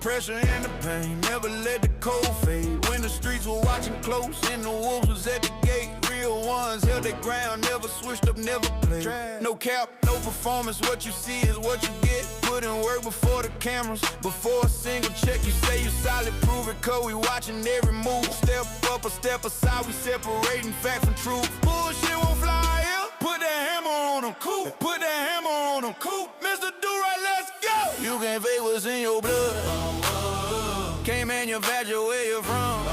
pressure and the pain, never let the cold fade. When the streets were watching close and the wolves was at the gate, real ones held their ground, never switched up, never played. No cap, no performance, what you see is what you get. Put in work before the cameras, before a single check. You say you solid, prove it, cause we watching every move. Step up or step aside, we separating fact from truth. Bullshit won't fly here. Put that hammer on them, cool. Put that hammer on them, cool. Mr. Do-Right, let's go. You can't fake what's in your blood. Can't manufacture where you're from.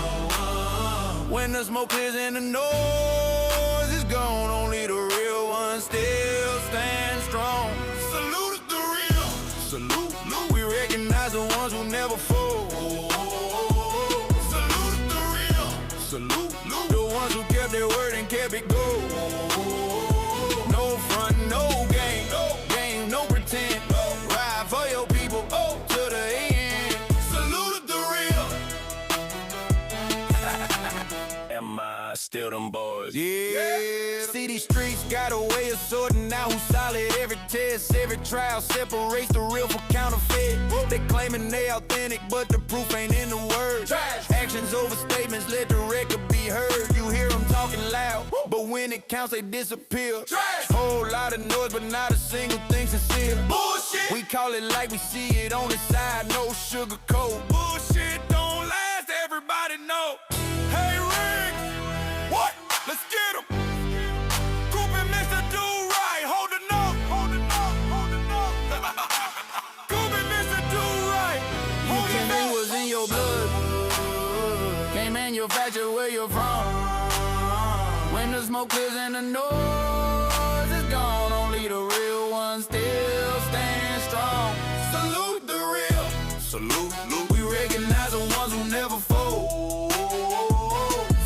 When the smoke clears and the noise is gone, only the real ones still stand strong. Salute is the real. Salute, we recognize the ones who never fold. Salute is the real. Salute, the ones who kept their word and kept it gold. No front, no game, no pretend. Ride for your people, to the end. Salute is the real. Am I still them boys? Yeah. See, these streets got a way of sorting out who's solid. Every test, every trial separates the real from counterfeit. They claiming they authentic, but the proof ain't in the words. Actions over statements, let the record be heard. You hear them talking loud, but when it counts, they disappear. Whole lot of noise, but not a single thing sincere. Bullshit. We call it like we see it on the side, no sugar coat. Bullshit don't last, everybody know. Hey Rick, what? Let's get 'em. Coop and Mr. Do-Right, hold the note, hold the note, hold the note. Coop and Mr. Do-Right, hold the note. What's in your blood? Can't manufacture where you're from. When the smoke clears and the noise is gone, only the real ones still stand strong. Salute the real. Salute, we recognize the ones who never fold.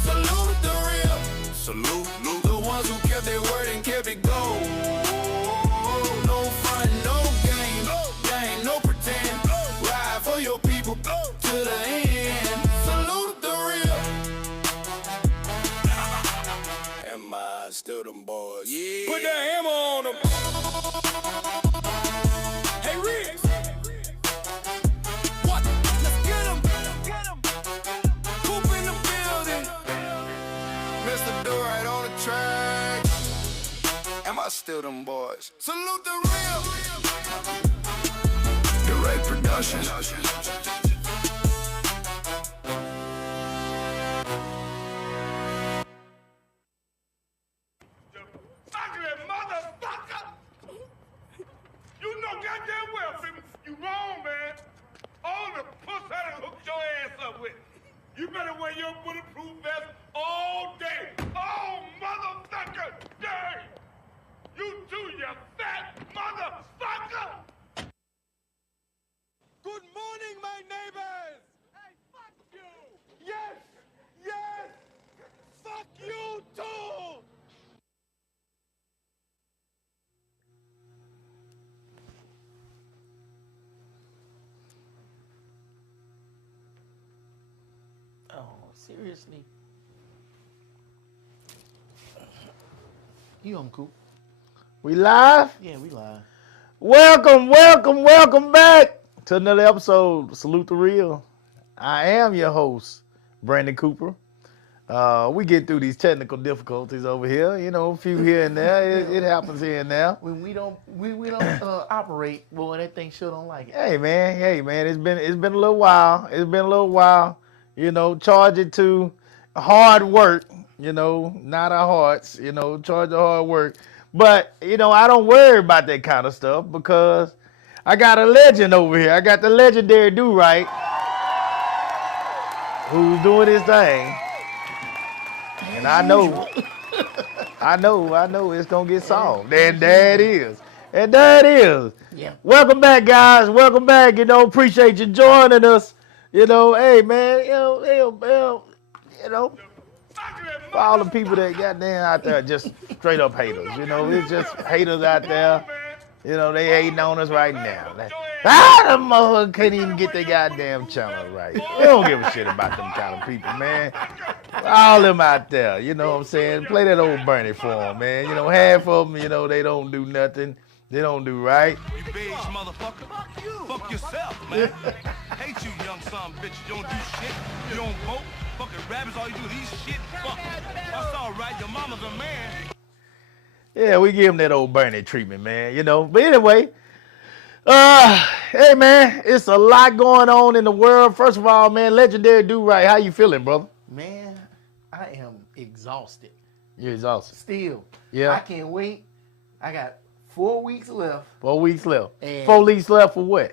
Salute the real. Salute, the ones who kept their word and kept it gold. No front, no game, no pretend. Ride for your people to the end. Salute the real. Am I still them boys? Yeah. Put that hammer on them. Hey Riggs. What? Let's get 'em. Coop in the building. Mr. Do-Right on the track. Am I still them boys? Salute the real. Direct production. Ugly motherfucker! You know goddamn well, people, you wrong, man. All the puss I done hooked your ass up with. You better wear your bulletproof vest all day. Oh, motherfucker day! You too, you fat motherfucker! Good morning, my neighbors! Hey, fuck you! Yes! Fuck you too! Oh, seriously? You on Coop? We live? Yeah, we live. Welcome back to another episode of Salute the Real. I am your host, Brandon Cooper. We get through these technical difficulties over here, a few here and there. It happens here and there. When we don't operate, boy, that thing sure don't like it. Hey man, it's been a little while. Charge it to hard work, not our hearts, charge the hard work. But, I don't worry about that kind of stuff because I got a legend over here. I got the legendary Do-Right who's doing his thing. And I know it's going to get solved. And there it is. Yeah. Welcome back, guys. Welcome back. Appreciate you joining us. Hey, man, for all the people that goddamn out there just straight up haters, it's just haters out there, they hating on us right now. Them motherfuckers can't even get their goddamn channel right. We don't give a shit about them kind of people, man. All them out there, you know what I'm saying? Play that old Bernie for them, man. Half of them, they don't do nothing. They don't do right. You beige motherfucker. Fuck you. Fuck yourself, man. Hate you, young son of a bitch. You don't do shit. You don't vote. Fucking rappers, all you do is eat shit. Fuck. That's all right. Your mama's a man. Yeah, we give him that old Bernie treatment, man. You know. But anyway, hey man, it's a lot going on in the world. First of all, man, Legendary Do Right. How you feeling, brother? Man, I am exhausted. You're exhausted. Still. Yeah. I can't wait. I got 4 weeks left 4 weeks left. And- 4 weeks left for what?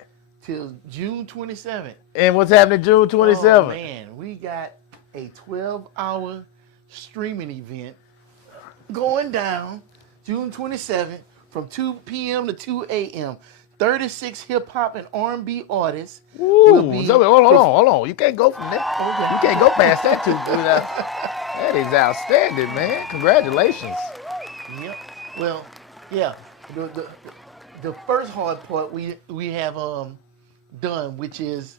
till June 27th. And what's happening June 27th? Oh, man, we got a 12-hour streaming event going down June 27th from 2 p.m. to 2 a.m. 36 hip-hop and R&B artists will be... Hold on. You can't go from there. Okay. You can't go past that too. That is outstanding, man. Congratulations. Yep. Well, yeah. The first hard part we have done, which is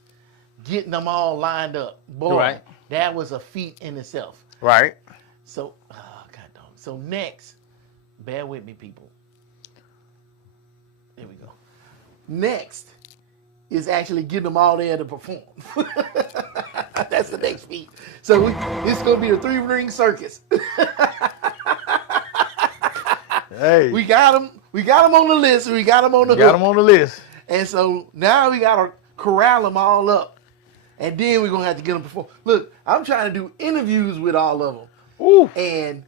getting them all lined up. Boy, Right. that was a feat in itself. Right. So, God dog. So next, bear with me, people. There we go. Next is actually getting them all there to perform. That's the next feat. So it's gonna be a 3-ring circus. Hey. We got them on the list. We got them on the Got hook. them on the list. And so now we gotta corral them all up, and then we're gonna have to get them perform. Look, I'm trying to do interviews with all of them, Ooh. and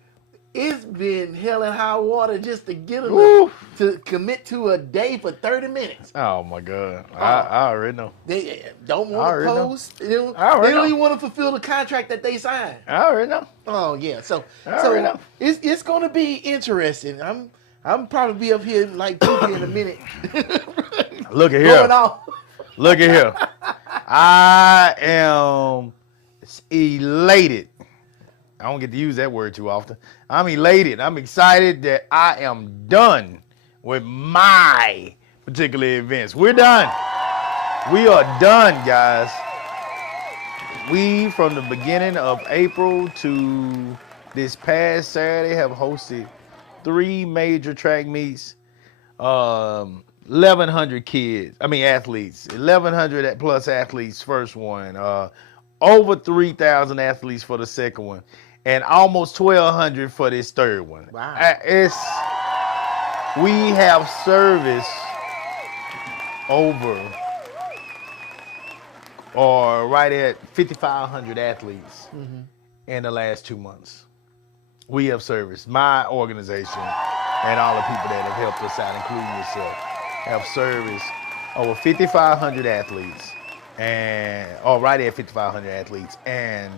it's been hell and high water just to get them Ooh. to commit to a day for 30 minutes. Oh my God. I already know. They don't I want to already know. post. They don't, I already they don't know. even want to fulfill the contract that they signed. I already know. Oh yeah, so I already know. it's gonna be interesting. I'm probably be up here like Pookie in a minute. Look at Going here. off. Look at here. I am elated. I don't get to use that word too often. I'm elated. I'm excited that I am done with my particular events. We're done. We are done, guys. We, from the beginning of April to this past Saturday, have hosted 3 major track meets. 1,100 athletes. 1,100 plus athletes, first one. Over 3,000 athletes for the second one. And almost 1,200 for this third one. Wow. We have serviced over or right at 5,500 athletes in the last 2 months. We have serviced, my organization and all the people that have helped us out, including yourself, have serviced over 5,500 athletes or right at 5,500 athletes and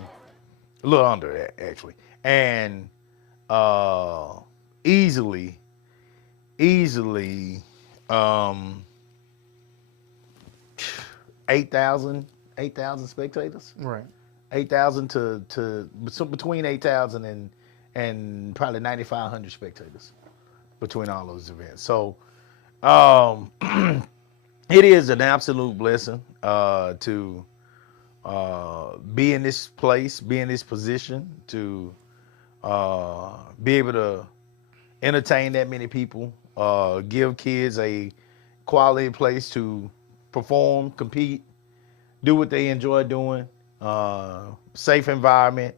a little under that actually, and easily 8,000 spectators. Right. 8,000 to between 8,000 and probably 9,500 spectators between all those events. So it is an absolute blessing to be in this place, be in this position, to be able to entertain that many people, give kids a quality place to perform, compete, do what they enjoy doing, safe environment.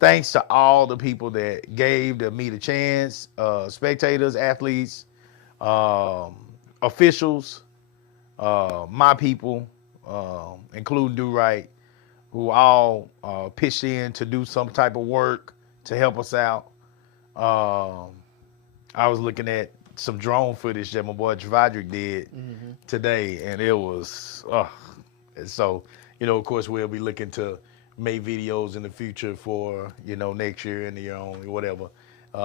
Thanks to all the people that gave me the chance, spectators, athletes, officials, my people, including Do Right, who all pitched in to do some type of work to help us out. I was looking at some drone footage that my boy Javadrick did today, and it was, and so, of course, we'll be looking to make videos in the future for, next year and the year on, whatever,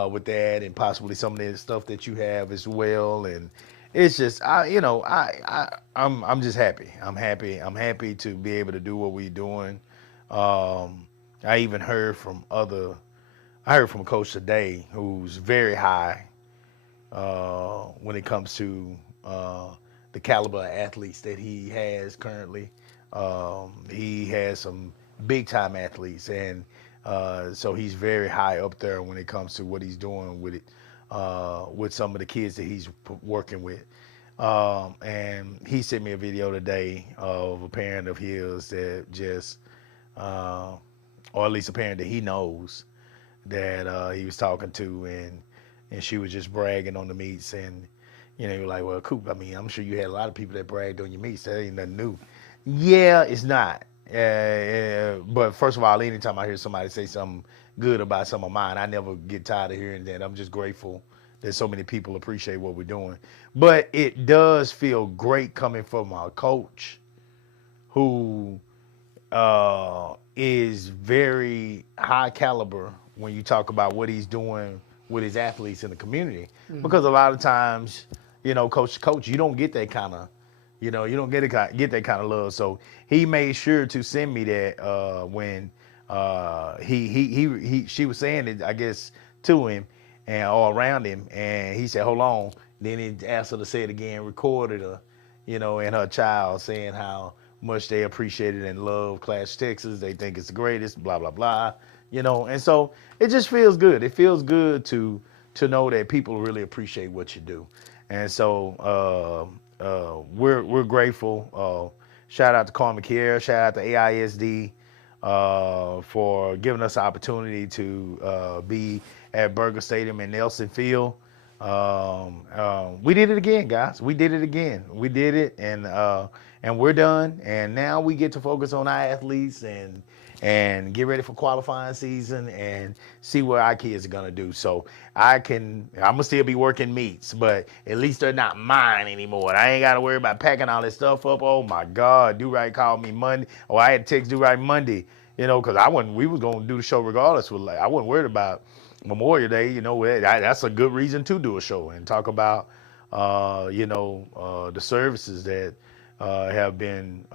with that, and possibly some of the stuff that you have as well. And it's just, I'm just happy. I'm happy to be able to do what we're doing. I even heard from Coach today, who's very high when it comes to the caliber of athletes that he has currently. He has some big time athletes, and so he's very high up there when it comes to what he's doing with it, with some of the kids that he's working with. And he sent me a video today of a parent of his that just, or at least a parent that he knows that he was talking to, and she was just bragging on the meets. And, you know, you're like, well, Coop, I mean, I'm sure you had a lot of people that bragged on your meets. That ain't nothing new. Yeah, it's not. But first of all, anytime I hear somebody say something good about some of mine, I never get tired of hearing that. I'm just grateful that so many people appreciate what we're doing. But it does feel great coming from our coach, who is very high caliber when you talk about what he's doing with his athletes in the community. Because a lot of times, you know, coach to coach, you don't get that kind of, you know, you don't get that kind of love. So he made sure to send me that when she was saying it, I guess, to him and all around him, and he said, hold on. Then he asked her to say it again, recorded her, you know, and her child saying how much they appreciate it and love Clash Texas. They think it's the greatest, blah, blah, blah, you know. And so it just feels good. It feels good to know that people really appreciate what you do. And so we're grateful. Shout out to Carmen Kier, shout out to AISD for giving us the opportunity to be at Burger Stadium in Nelson Field. We did it again, guys. We did it again. We did it, and we're done. And now we get to focus on our athletes and get ready for qualifying season and see what our kids are gonna do. So I'm gonna still be working meets, but at least they're not mine anymore. I ain't gotta worry about packing all this stuff up. Oh my God, Do-Right called me Monday. Oh, I had to text Do-Right Monday, you know, because we was gonna do the show regardless. I wasn't worried about Memorial Day, you know. That's a good reason to do a show and talk about, the services that have been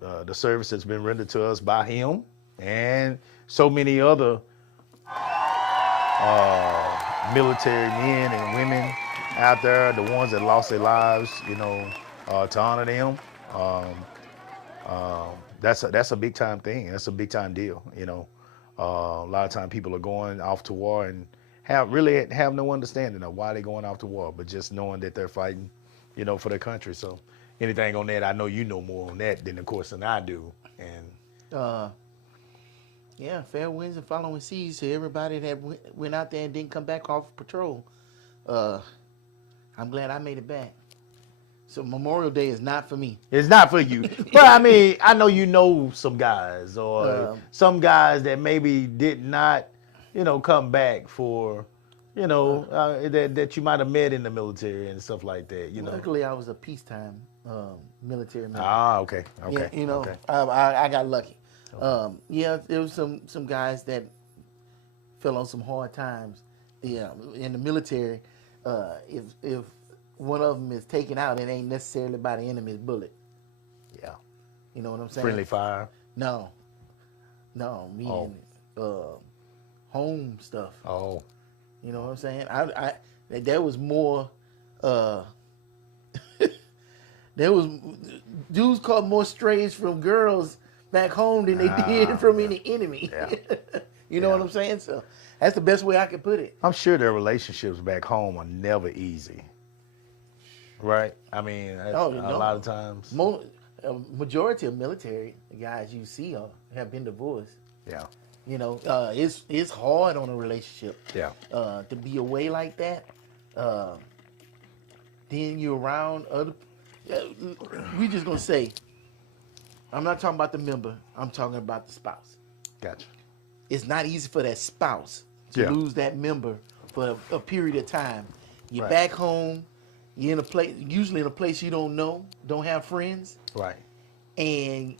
the service that's been rendered to us by him and so many other military men and women out there, the ones that lost their lives, you know, to honor them. That's a big time thing. That's a big time deal, you know. A lot of times people are going off to war and have no understanding of why they're going off to war, but just knowing that they're fighting, you know, for their country. So anything on that, I know you know more on that than, of course, than I do. And yeah, fair winds and following seas to everybody that went out there and didn't come back off patrol. I'm glad I made it back. So Memorial Day is not for me. It's not for you. But I mean, I know you know some guys or some guys that maybe did not, you know, come back for, you know, that you might have met in the military and stuff like that, you know. Luckily, I was a peacetime military member. Ah, okay. Yeah, you know, okay. I got lucky. Yeah, there was some guys that fell on some hard times. Yeah, in the military, if one of them is taken out, it ain't necessarily by the enemy's bullet. Yeah. You know what I'm saying? Friendly fire? No, meaning home stuff. Oh. You know what I'm saying? There was more. There was dudes caught more strays from girls back home than they did from any enemy. Yeah. You know what I'm saying? So that's the best way I could put it. I'm sure their relationships back home are never easy. Right? I mean, a lot of times. Majority of military guys you see have been divorced. Yeah. You know, it's hard on a relationship. Yeah. To be away like that, then you're around other. We just gonna say, I'm not talking about the member. I'm talking about the spouse. Gotcha. It's not easy for that spouse to lose that member for a period of time. You're back home. You're in a place, usually in a place you don't know, don't have friends. Right. And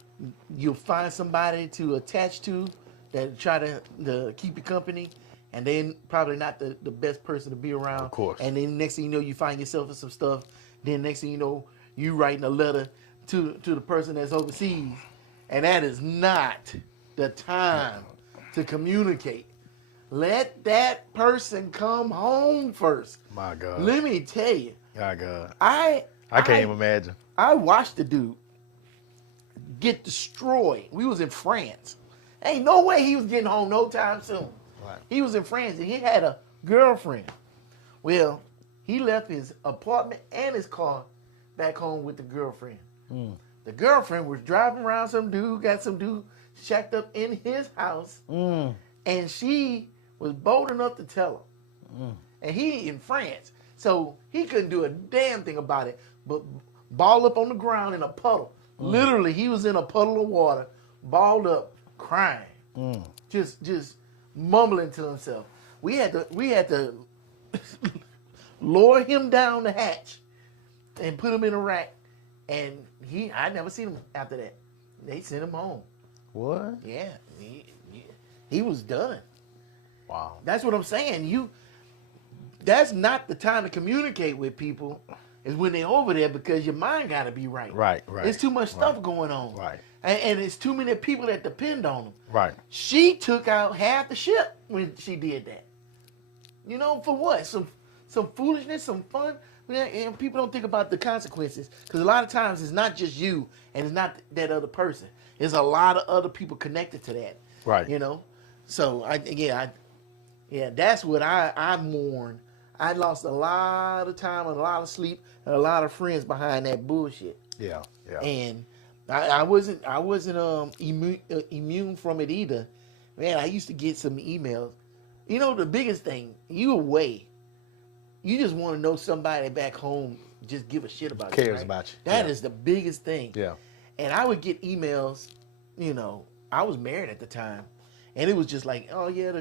you'll find somebody to attach to that try to keep you company, and they're probably not the best person to be around. Of course. And then next thing you know, you find yourself in some stuff. Then next thing you know, you writing a letter to the person that's overseas, and that is not the time to communicate. Let that person come home first. My God. Let me tell you. My God. I can't even imagine. I watched the dude get destroyed. We was in France. Ain't no way he was getting home no time soon. Right. He was in France and he had a girlfriend. Well, he left his apartment and his car back home with the girlfriend. The girlfriend was driving around got some dude shacked up in his house, and she was bold enough to tell him. And he in France, so he couldn't do a damn thing about it, but balled up on the ground in a puddle. Literally, he was in a puddle of water, balled up, crying, just mumbling to himself. We had to lower him down the hatch and put him in a rack, and I never seen him after that. They sent him home. What? Yeah, he was done. Wow. That's what I'm saying. That's not the time to communicate with people. Is when they're over there, because your mind got to be right. Right. There's too much stuff going on. Right. And it's too many people that depend on them. Right. She took out half the ship when she did that. You know, for what? Some foolishness, some fun. And people don't think about the consequences, because a lot of times it's not just you and it's not that other person. There's a lot of other people connected to that. Right. You know? So, that's what I mourn. I lost a lot of time and a lot of sleep and a lot of friends behind that bullshit. Yeah. And I wasn't immune from it either. Man, I used to get some emails. You know, the biggest thing, you away. You just want to know somebody back home just give a shit about you. Cares right? about you. That is the biggest thing. Yeah. And I would get emails, I was married at the time. And it was just like, oh yeah,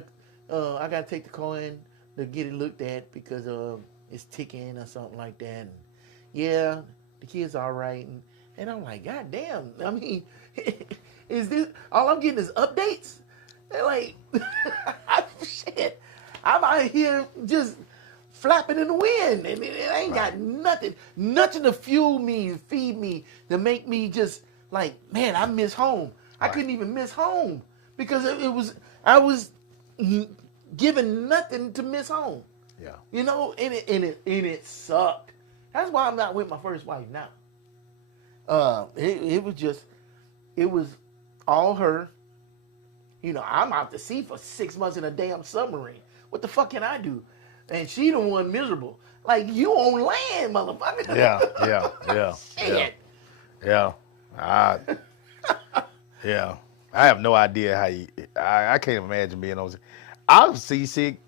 I got to take the coin to get it looked at because it's ticking or something like that. And yeah, the kid's all right. And I'm like, God damn. I mean, is this all I'm getting is updates? They're like, shit. I'm out here just flapping in the wind, and it ain't got nothing to fuel me, feed me, to make me just like, man, I miss home. I couldn't even miss home because I was given nothing to miss home. Yeah. And it sucked. That's why I'm not with my first wife now. It was all her. I'm out to sea for 6 months in a damn submarine. What the fuck can I do? And she the one miserable. Like, you on land, motherfucker. Yeah. Shit. Yeah. Yeah. I have no idea how you. I can't imagine being on. I was seasick.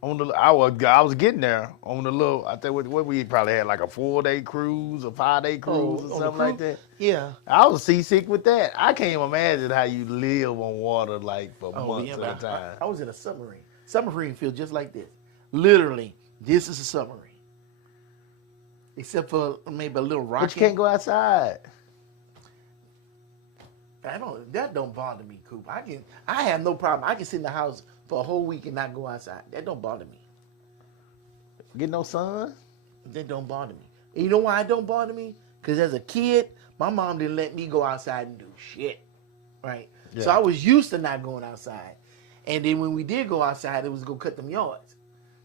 I was getting there on the little. I think what we probably had like a 4-day cruise, a 5-day cruise, or something like that. Yeah. I was seasick with that. I can't imagine how you live on water like for months at a time. I was in a submarine. Submarine feels just like this. Literally, this is a submarine. Except for maybe a little rocket. But you can't go outside. That don't bother me, Coop. I have no problem. I can sit in the house for a whole week and not go outside. That don't bother me. Get no sun? That don't bother me. And you know why it don't bother me? Because as a kid, my mom didn't let me go outside and do shit. Right? Yeah. So I was used to not going outside. And then when we did go outside, it was go cut them yards.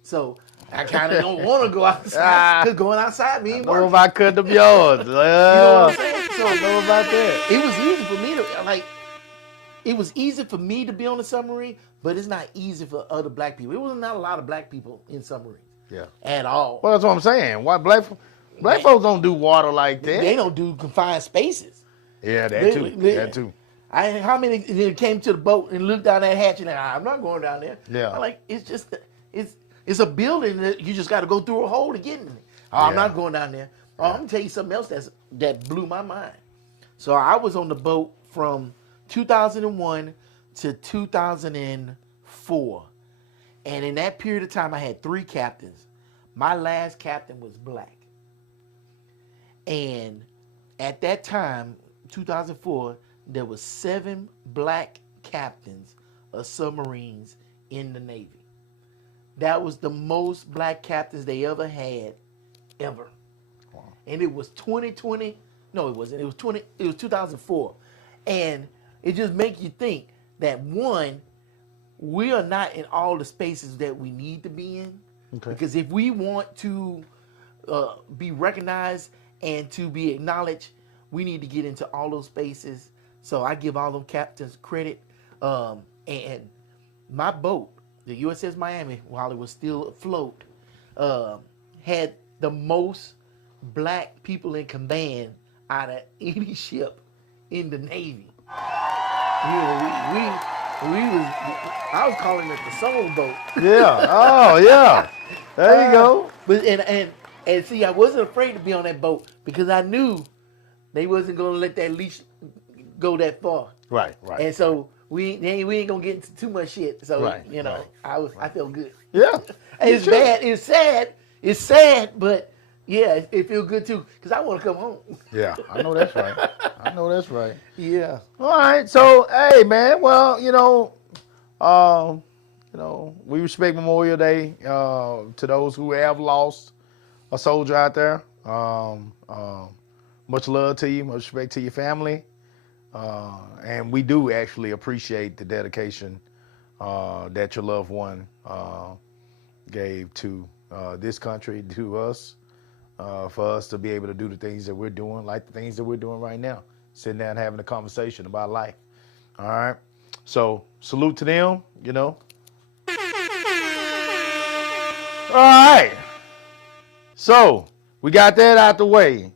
So I kind of don't want to go outside because going outside means What work. if I cut them yards? You know what I'm saying? So I don't know about that. it was easy for me to it was easy for me to be on the submarine, but it's not easy for other black people. It was not a lot of black people in submarines. Yeah. At all. Well, that's what I'm saying. Why black folks don't do water like that? They don't do confined spaces. Yeah, that too. How many came to the boat and looked down that hatch and like, I'm not going down there. Yeah. I'm like, it's a building that you just got to go through a hole to get in it. Oh, I'm Yeah. not going down there. Oh, I'm gonna tell you something else that blew my mind. So I was on the boat from 2001 to 2004, and in that period of time, I had 3 captains. My last captain was black, and at that time, 2004, there was 7 black captains of submarines in the Navy. That was the most black captains they ever had, ever. Wow. And it was 2020. No, it wasn't. It was 2004. And it just makes you think that, one, we are not in all the spaces that we need to be in. Okay. Because if we want to be recognized and to be acknowledged, we need to get into all those spaces. So I give all them captains credit. And my boat, the USS Miami, while it was still afloat, had the most black people in command out of any ship in the Navy. I was calling it the soul boat. Yeah. Oh, yeah. There you go. But and see, I wasn't afraid to be on that boat because I knew they wasn't gonna let that leash go that far. Right. And so we ain't gonna get into too much shit. So Right, you know, right. I felt good. Yeah. And it's bad. It's sad. It's sad, but yeah, it feels good too because I want to come home. Yeah. I know that's right. I know that's right. Yeah. All right. So, hey, man. Well, we respect Memorial Day to those who have lost a soldier out there. Much love to you. Much respect to your family. And we do actually appreciate the dedication that your loved one gave to this country, to us, for us to be able to do the things that we're doing, like the things that we're doing right now, sitting down having a conversation about life. All right. So salute to them, All right. So we got that out the way.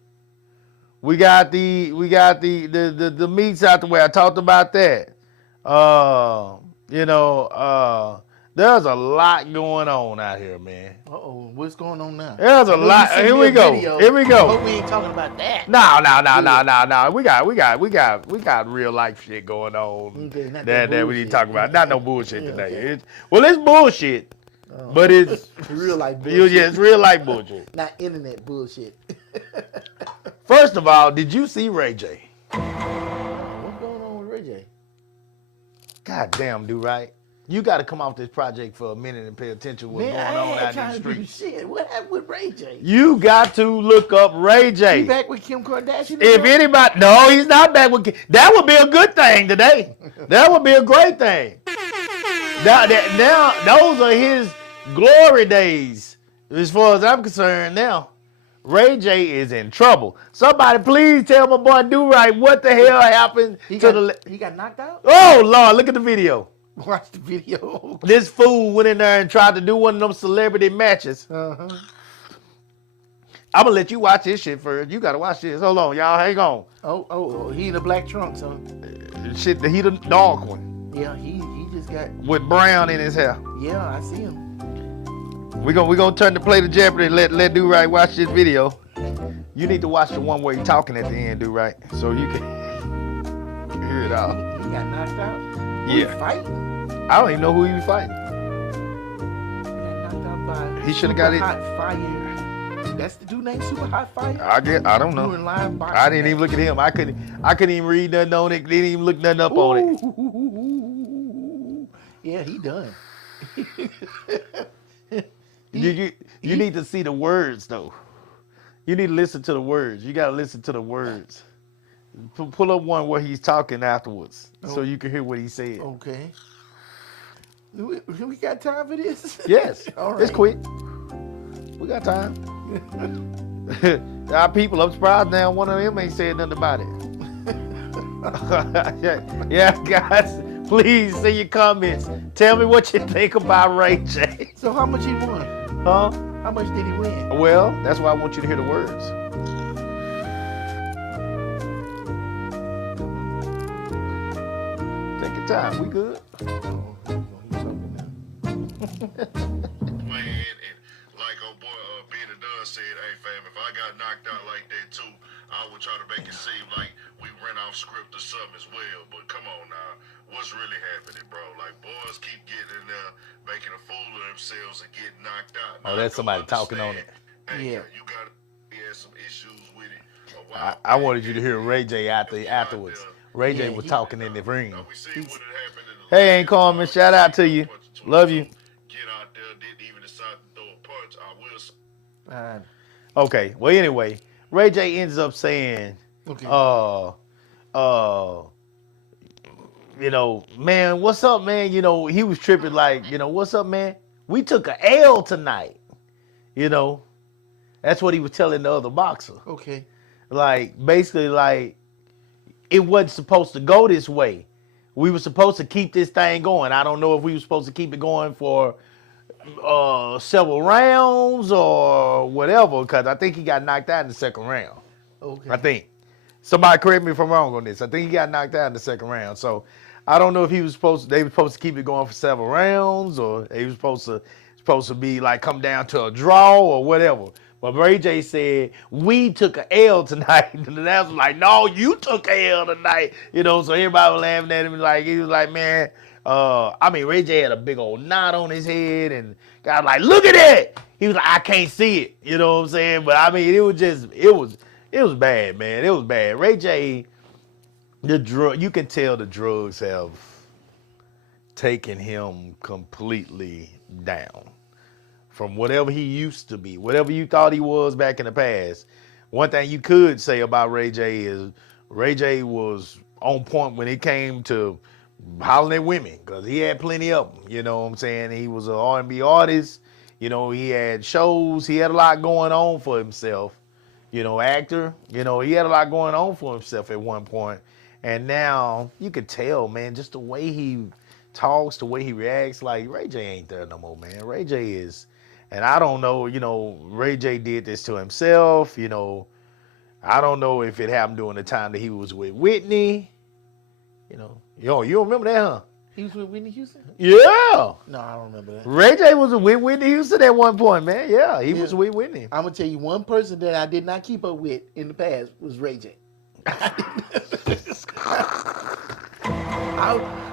We got the meats out the way. I talked about that. There's a lot going on out here, man. What's going on now? There's a lot. Here we go. Here we go. Hope we ain't talking about that. No. We got real life shit going on Okay, not that that we need to bullshit. talk about. Not no bullshit today. okay. It's bullshit, but it's Real life bullshit. yeah, it's real life bullshit. Not internet bullshit. First of all, did you see Ray J? What's going on with Ray J? God damn, dude, right? You got to come off this project for a minute and pay attention to what's going on out in the streets. Shit. What happened with Ray J? You got to look up Ray J. He back with Kim Kardashian? If anybody, no, he's not back with Kim. That would be a good thing today. That would be a great thing. Now, those are his glory days, as far as I'm concerned now. Ray J is in trouble. Somebody please tell my boy Do-Right what the hell happened He to got knocked out? Oh, Lord, look at the video. Watch the video. This fool went in there and tried to do one of them celebrity matches. Uh-huh. I'm going to let you watch this shit first. You got to watch this. Hold on, y'all. Hang on. Oh, he in the black trunks, huh? Shit, he the dark one Yeah, he just got, with brown in his hair. yeah, I see him. We gonna turn the play to Jeopardy and let Do-Right watch this video. You need to watch the one where he's talking at the end, Do-Right, so you can hear it all. He got knocked out? Who Yeah. he fighting? I don't even know who he was fighting. He got knocked out by He shoulda got it. Super Hot Fire. That's the dude named Super Hot Fire? I don't know. Doing live boxing. I didn't even look at him. I couldn't even read nothing on it. Didn't even look nothing up on it. Ooh. Yeah, he done. You need to see the words though. You need to listen to the words. You gotta listen to the words. Pull up one where he's talking afterwards, so you can hear what he said. Okay. We got time for this? Yes, All right. it's quick. We got time. Our people, I'm surprised now one of them ain't said nothing about it. yeah, guys, please send your comments. Tell me what you think about Ray J. So how much he won? Huh? How much did he win? Well, that's why I want you to hear the words. Take your time. We good. Like old boy Peter Dunn said, hey fam, if I got knocked out like that too, I would try to make it seem like we ran off script or something as well. But come on now, what's really happening, bro? Like boys keep getting in there, making a fool of themselves and getting knocked out. Oh, that's somebody talking on it. Hey, Yeah. you got some issues with it. I wanted you to hear Ray J afterwards. Ray J Yeah, was he- talking in the ring. Now, we seen what had happened in the Hey, Ain't Coleman, shout out to you. Love you. Get out there, didn't even decide to throw a punch. I will say. Okay. Well, anyway, Ray J ends up saying, Okay. Man, what's up, man? He was tripping like, what's up, man? We took a L tonight. That's what he was telling the other boxer. Okay. Like, basically, like, it wasn't supposed to go this way. we were supposed to keep this thing going. I don't know if we were supposed to keep it going for several rounds or whatever, because I think he got knocked out in the second round. Okay. I think. Somebody correct me if I'm wrong on this. I think he got knocked out in the second round. So I don't know if they were supposed to keep it going for several rounds, or they was supposed to be like come down to a draw or whatever. But Ray J said, we took an L tonight. And the was like, no, you took an L tonight. You know, so everybody was laughing at him. Like, he was like, man, Ray J had a big old knot on his head, and God like, look at that. He was like, I can't see it. You know what I'm saying? But I mean, it was bad, man. It was bad. Ray J, you can tell the drugs have taken him completely down from whatever he used to be, whatever you thought he was back in the past. One thing you could say about Ray J is Ray J was on point when it came to hollering at women, because he had plenty of them. You know what I'm saying? He was an R&B artist. You know, he had shows. He had a lot going on for himself. You know, actor. You know, he had a lot going on for himself at one point. And now you could tell, man, just the way he talks, the way he reacts, like Ray J ain't there no more, man. Ray J is, and I don't know, you know, Ray J did this to himself, you know. I don't know if it happened during the time that he was with Whitney. You know, you don't remember that, huh? He was with Whitney Houston? Yeah. No, I don't remember that. Ray J was with Whitney Houston at one point, man. Yeah, he was with Whitney. I'm going to tell you one person that I did not keep up with in the past was Ray J.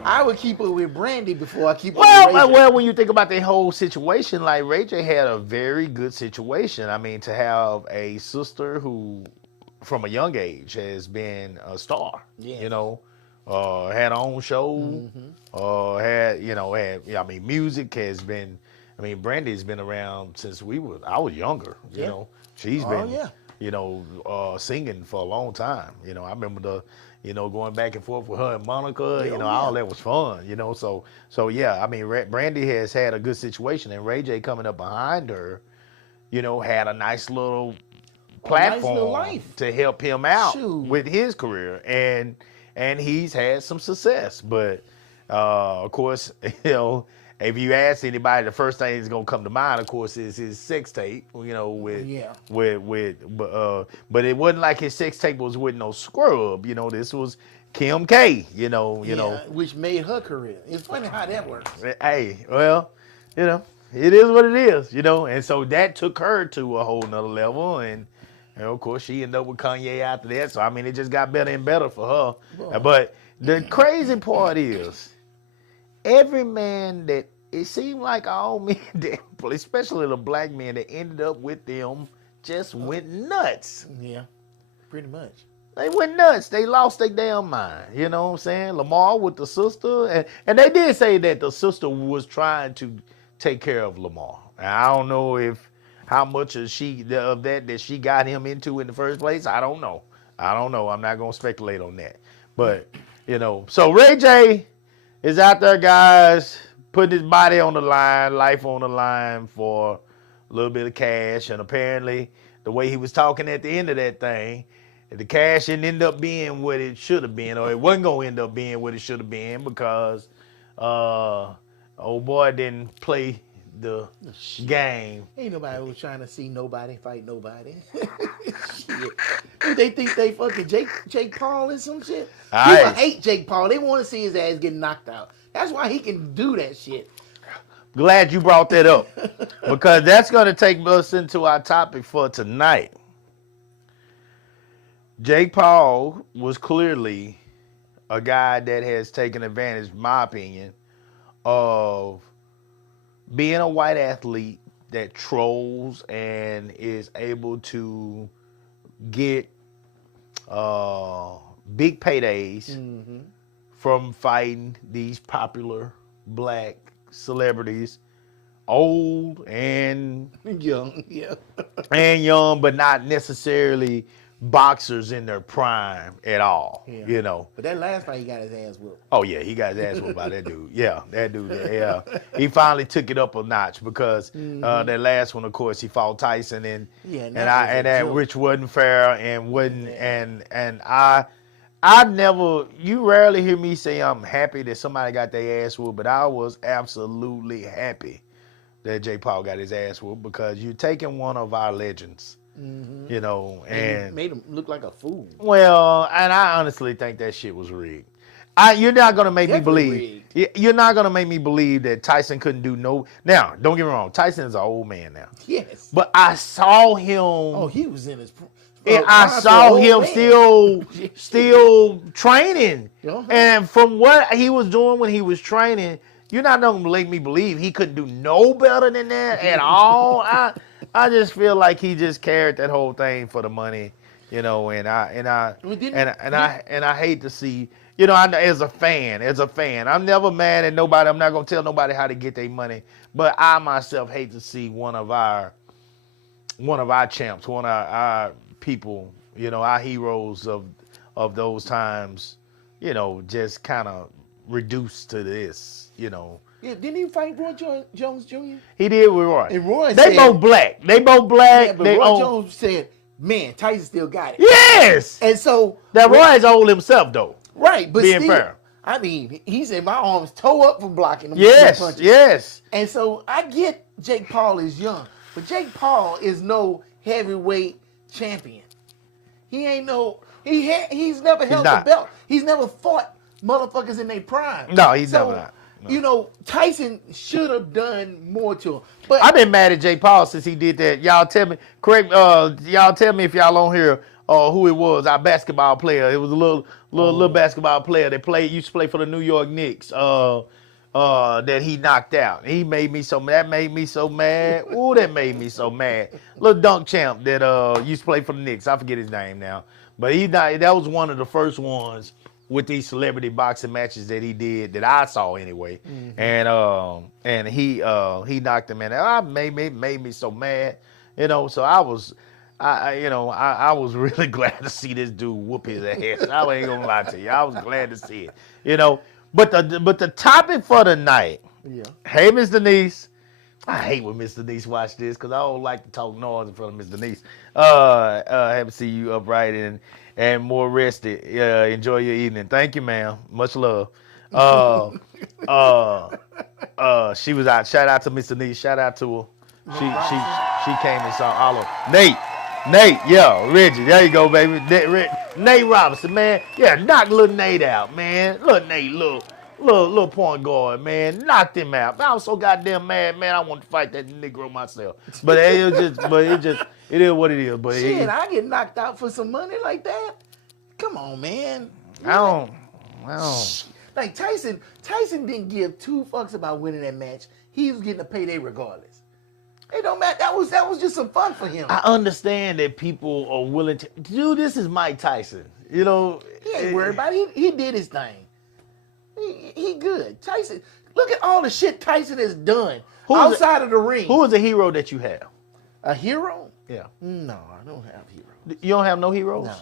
I would keep up with Brandy before I keep up with Ray J. Well, when you think about the whole situation, like Ray J had a very good situation. I mean, to have a sister who, from a young age, has been a star. Yeah. You know, had her own show. Music has been. I mean, Brandy's been around since I was younger. You know, she's been. You know, singing for a long time. You know, I remember going back and forth with her and Monica. All that was fun. You know, so yeah. I mean, Brandy has had a good situation, and Ray J coming up behind her, you know, had a nice little platform to help him out with his career, and he's had some success. But of course, you know, if you ask anybody, the first thing that's gonna come to mind, of course, is his sex tape. You know, but it wasn't like his sex tape was with no scrub. You know, this was Kim K. You know, which made her career. It's funny how that works. Hey, well, you know, it is what it is. You know, and so that took her to a whole nother level, and of course she ended up with Kanye after that. So I mean, it just got better and better for her. Boy. But the crazy part is, every man that it seemed like all men, especially the black men that ended up with them, just went nuts. Yeah, pretty much. They went nuts. They lost their damn mind. You know what I'm saying? Lamar with the sister, and they did say that the sister was trying to take care of Lamar. And I don't know how much of that she got him into in the first place. I don't know. I'm not gonna speculate on that. But you know, so Ray J is out there, guys, putting his body on the line, life on the line for a little bit of cash. And apparently, the way he was talking at the end of that thing, the cash didn't end up being what it should have been, or it wasn't going to end up being what it should have been, because old boy didn't play the game. Ain't nobody was trying to see nobody fight nobody. Shit. They think they fucking Jake Paul and some shit. People hate Jake Paul. They want to see his ass get knocked out. That's why he can do that shit. Glad you brought that up, because that's going to take us into our topic for tonight. Jake Paul was clearly a guy that has taken advantage, in my opinion, of being a white athlete that trolls and is able to get big paydays from fighting these popular black celebrities, old and young, yeah, and young, but not necessarily boxers in their prime at all, you know. But that last fight, he got his ass whooped. Oh yeah, he got his ass whooped by that dude. Yeah, that dude. Yeah, he finally took it up a notch, because that last one, of course, he fought Tyson, and that which wasn't fair and wasn't, and you rarely hear me say I'm happy that somebody got their ass whooped, but I was absolutely happy that Jake Paul got his ass whooped because you're taking one of our legends, you know, and made him look like a fool. well, and I honestly think that shit was rigged. You're not gonna make Definitely me believe. You're not gonna make me believe that Tyson couldn't do no. Now, don't get me wrong. Tyson is an old man now, Yes. but I saw him. Oh, he was in his. And I saw him still training. Uh-huh. And from what he was doing when he was training, you're not gonna make me believe he couldn't do no better than that at all. I just feel like he just carried that whole thing for the money, you know. And I hate to see, you know, as a fan, I'm never mad at nobody. I'm not gonna tell nobody how to get their money, but I myself hate to see one of our champs, one of our people, you know, our heroes of those times, you know, just kind of reduced to this, you know. Yeah, didn't he fight Roy Jones Jr.? He did with Roy. And Roy they said, both black. Yeah, but Roy Jones said, "Man, Tyson still got it." Yes. And so that Roy's old himself though. Right, but being still, fair. I mean, he said my arms toe up from blocking them punches. Yes. And so I get Jake Paul is young, but Jake Paul is no heavyweight champion. He ain't no. He's never held the belt. He's never fought motherfuckers in their prime. No, he's never not. No. You know, Tyson should have done more to him. But I've been mad at Jake Paul since he did that. Y'all tell me, correct? Y'all tell me if y'all on here who it was. Our basketball player. It was a little basketball player that used to play for the New York Knicks. That he knocked out. He made me so mad. That made me so mad. Ooh, that made me so mad. Little dunk champ that used to play for the Knicks. I forget his name now. But that was one of the first ones with these celebrity boxing matches that he did that I saw anyway. Mm-hmm. And he knocked him in. Made me so mad. You know, so I was really glad to see this dude whoop his ass. I ain't gonna lie to you. I was glad to see it. You know. But the topic for the night, hey, Miss Denise, I hate when Miss Denise watch this because I don't like to talk noise in front of Miss Denise. Happy to see you upright and more rested. Enjoy your evening. Thank you, ma'am. Much love. She was out. Shout out to Miss Denise. Shout out to her. She came and saw all of Nate, Reggie, there you go, baby. Nate Robinson, man. Yeah, knock little Nate out, man. Little Nate, little point guard, man. Knocked him out. I was so goddamn mad, man. I want to fight that Negro myself. But it is what it is. But shit, I get knocked out for some money like that. Come on, man. I don't. Like Tyson didn't give two fucks about winning that match. He was getting a payday regardless. It don't matter. That was just some fun for him. I understand that people are willing to. Dude, this is Mike Tyson. You know, he ain't worried about it. He did his thing. He good. Tyson. Look at all the shit Tyson has done outside of the ring. Who is a hero that you have? A hero? Yeah. No, I don't have heroes. You don't have no heroes? No.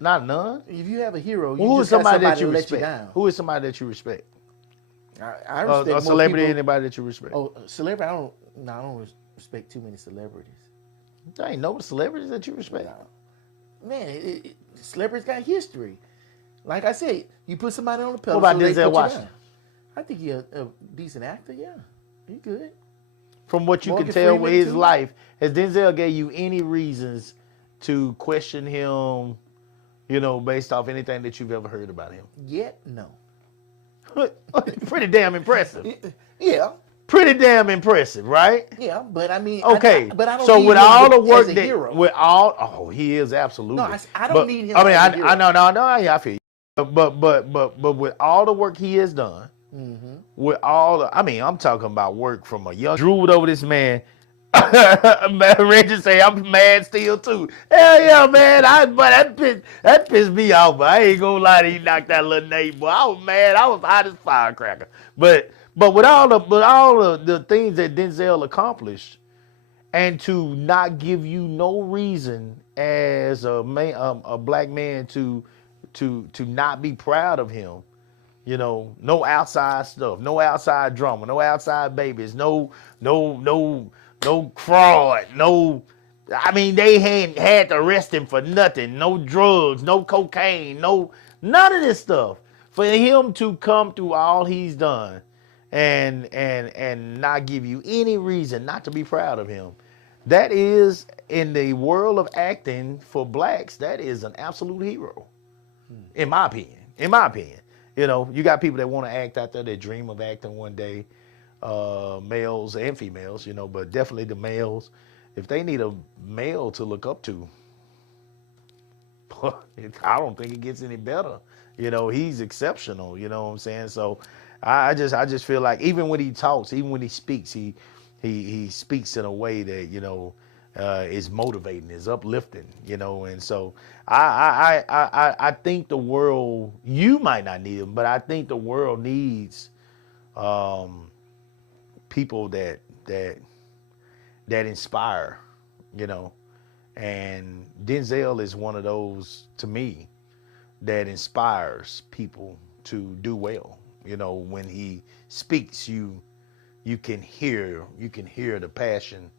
Not none? If you have a hero, who is somebody that you let respect? you down. Who is somebody that you respect? I respect a celebrity, anybody that you respect? Oh, celebrity? I don't respect too many celebrities. There ain't no celebrities that you respect. No. Man, celebrities got history. Like I said, you put somebody on the pedestal. What about Denzel Washington? I think he's a decent actor. Yeah, he good. From what you can tell with his life, has Denzel gave you any reasons to question him? You know, based off anything that you've ever heard about him? Yet, no. Pretty damn impressive. Yeah. Pretty damn impressive, right? Yeah, but I mean, okay. But I don't. So need with him all the work as a that, hero. he is absolutely. No, I don't need him. I mean, as a hero. I feel you. But with all the work he has done, with all the, I mean, I'm talking about work from a young drooled over this man. Reggie say I'm mad still too. Hell yeah, man! But that pissed me off. But I ain't gonna lie to you, knocked that little Nate boy. I was mad. I was hot as firecracker. But with all the things that Denzel accomplished, and to not give you no reason as a black man to not be proud of him. You know, no outside stuff, no outside drama, no outside babies, no fraud, I mean, they had to arrest him for nothing. No drugs, no cocaine, none None of this stuff. For him to come through all he's done and not give you any reason not to be proud of him. That is, in the world of acting for blacks, that is an absolute hero. In my opinion. In my opinion. You know, you got people that want to act out there, that dream of acting one day, males and females, you know, but definitely the males. If they need a male to look up to, I don't think it gets any better. You know, he's exceptional, you know what I'm saying? So I just feel like even when he talks, even when he speaks, he speaks in a way that, you know, is motivating, is uplifting, you know, and so I think the world, you might not need him, but I think the world needs people that inspire, you know, and Denzel is one of those, to me, that inspires people to do well. You know, when he speaks, you can hear the passion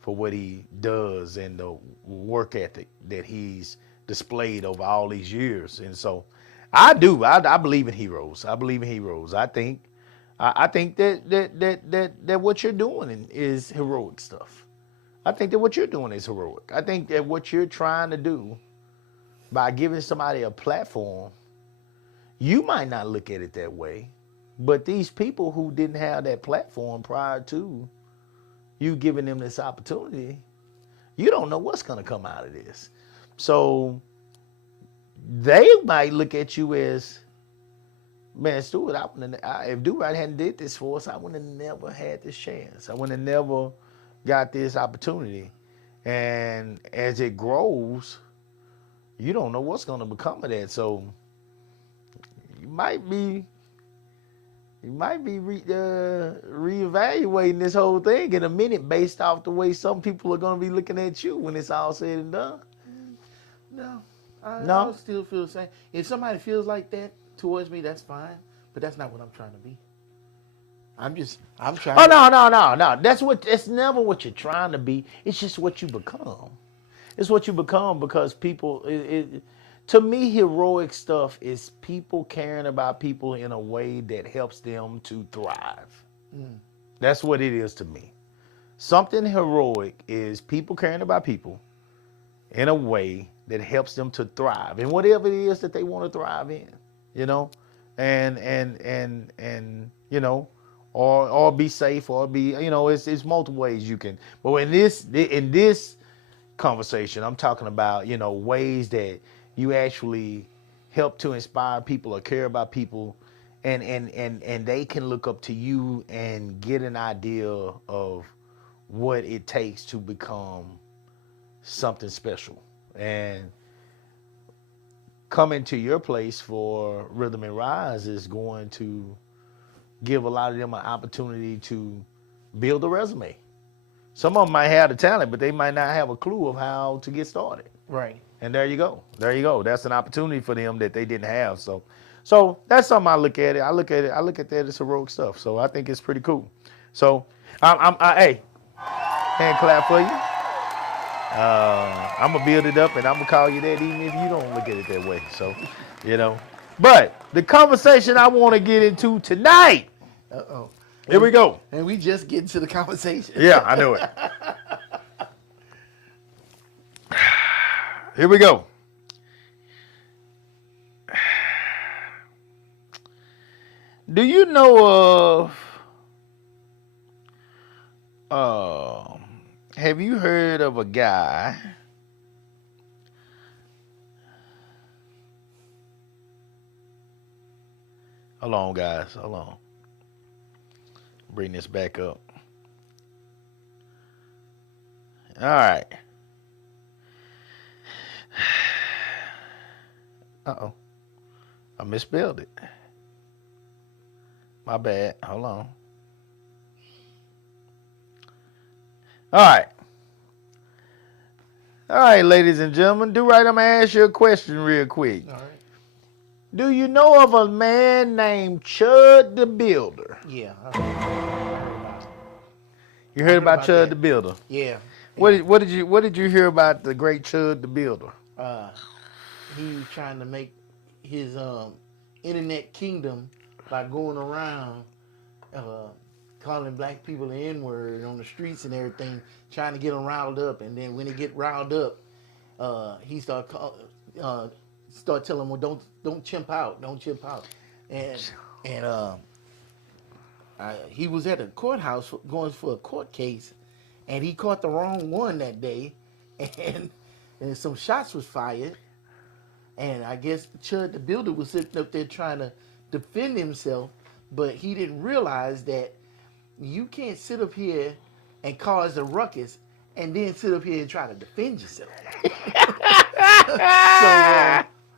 for what he does and the work ethic that he's displayed over all these years. And so I believe in heroes. I believe in heroes. I think that what you're doing is heroic stuff. I think that what you're doing is heroic. I think that what you're trying to do by giving somebody a platform, you might not look at it that way, but these people who didn't have that platform prior to you giving them this opportunity, you don't know what's going to come out of this. So they might look at you as, man, Stuart, if Do-Right hadn't did this for us, I would have never had this chance. I would have never got this opportunity. And as it grows, you don't know what's going to become of that. So you might be reevaluating this whole thing in a minute based off the way some people are going to be looking at you when it's all said and done. No, I still feel the same. If somebody feels like that towards me, that's fine. But that's not what I'm trying to be. I'm trying. Oh, no. It's never what you're trying to be. It's just what you become. It's what you become because people, to me, heroic stuff is people caring about people in a way that helps them to thrive. That's what it is to me. Something heroic is people caring about people in a way that helps them to thrive in whatever it is that they want to thrive in, you know, and you know, or be safe, or be, you know, it's multiple ways you can. But in this conversation, I'm talking about, you know, ways that you actually help to inspire people or care about people, and they can look up to you and get an idea of what it takes to become something special. And coming to your place for Rhythm and Rise is going to give a lot of them an opportunity to build a resume. Some of them might have the talent, but they might not have a clue of how to get started. Right. And there you go. That's an opportunity for them that they didn't have. So that's something I look at it. I look at that as heroic stuff. So I think it's pretty cool. So hey, hand clap for you. I'm gonna build it up and I'm gonna call you that even if you don't look at it that way. So, you know. But the conversation I want to get into tonight. Uh-oh. Here we go. And we just get into the conversation. Yeah, I knew it. Here we go. Do you know of, have you heard of a guy Hold on, guys. Hold on. Bring this back up. All right. Uh-oh. I misspelled it. My bad. Hold on. All right. All right, ladies and gentlemen. Do right. I'm going to ask you a question real quick. All right. Do you know of a man named Chud the Builder? Yeah. I heard about it. You heard about Chud that. the Builder? Yeah. What did you hear about the great Chud the Builder? He was trying to make his internet kingdom by going around calling black people the N-word on the streets and everything, trying to get them riled up. And then when they get riled up, he start telling them, well, don't chimp out, and he was at a courthouse going for a court case, and he caught the wrong one that day, and some shots was fired, and I guess Chud the Builder was sitting up there trying to defend himself, but he didn't realize that you can't sit up here and cause a ruckus and then sit up here and try to defend yourself. So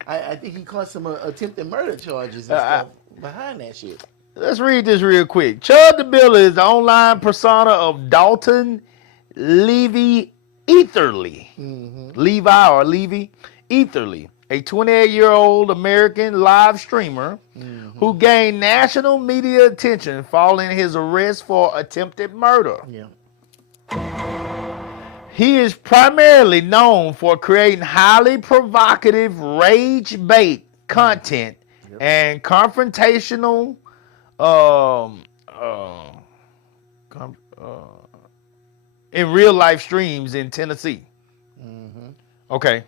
I think he caught some attempted murder charges and stuff behind that shit. Let's read this real quick. Chud the Builder is the online persona of Dalton Levy Etherly. Levi or Levy Etherly, a 28-year-old American live streamer who gained national media attention following his arrest for attempted murder. Yeah. He is primarily known for creating highly provocative rage bait content and confrontational in real life streams in Tennessee. Okay.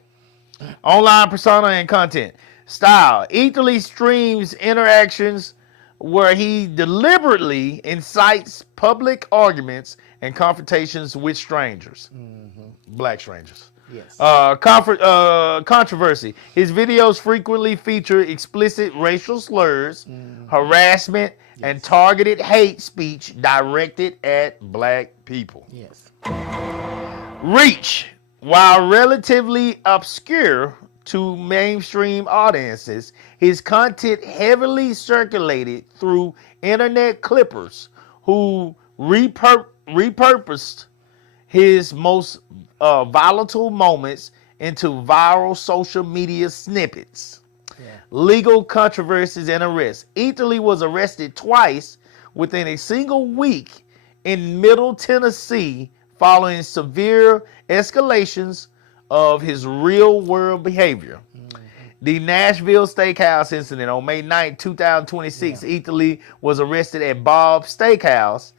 Online persona and content. Style. Etherly streams interactions where he deliberately incites public arguments and confrontations with strangers. Black strangers. Yes. Controversy. His videos frequently feature explicit racial slurs, harassment, and targeted hate speech directed at black people. Yes. Reach. While relatively obscure to mainstream audiences, his content heavily circulated through internet clippers who repurposed his most volatile moments into viral social media snippets. Legal controversies and arrests. Etherly was arrested twice within a single week in Middle Tennessee following severe escalations of his real-world behavior. The Nashville Steakhouse incident on May 9, 2026, Etherly was arrested at Bob's Steakhouse,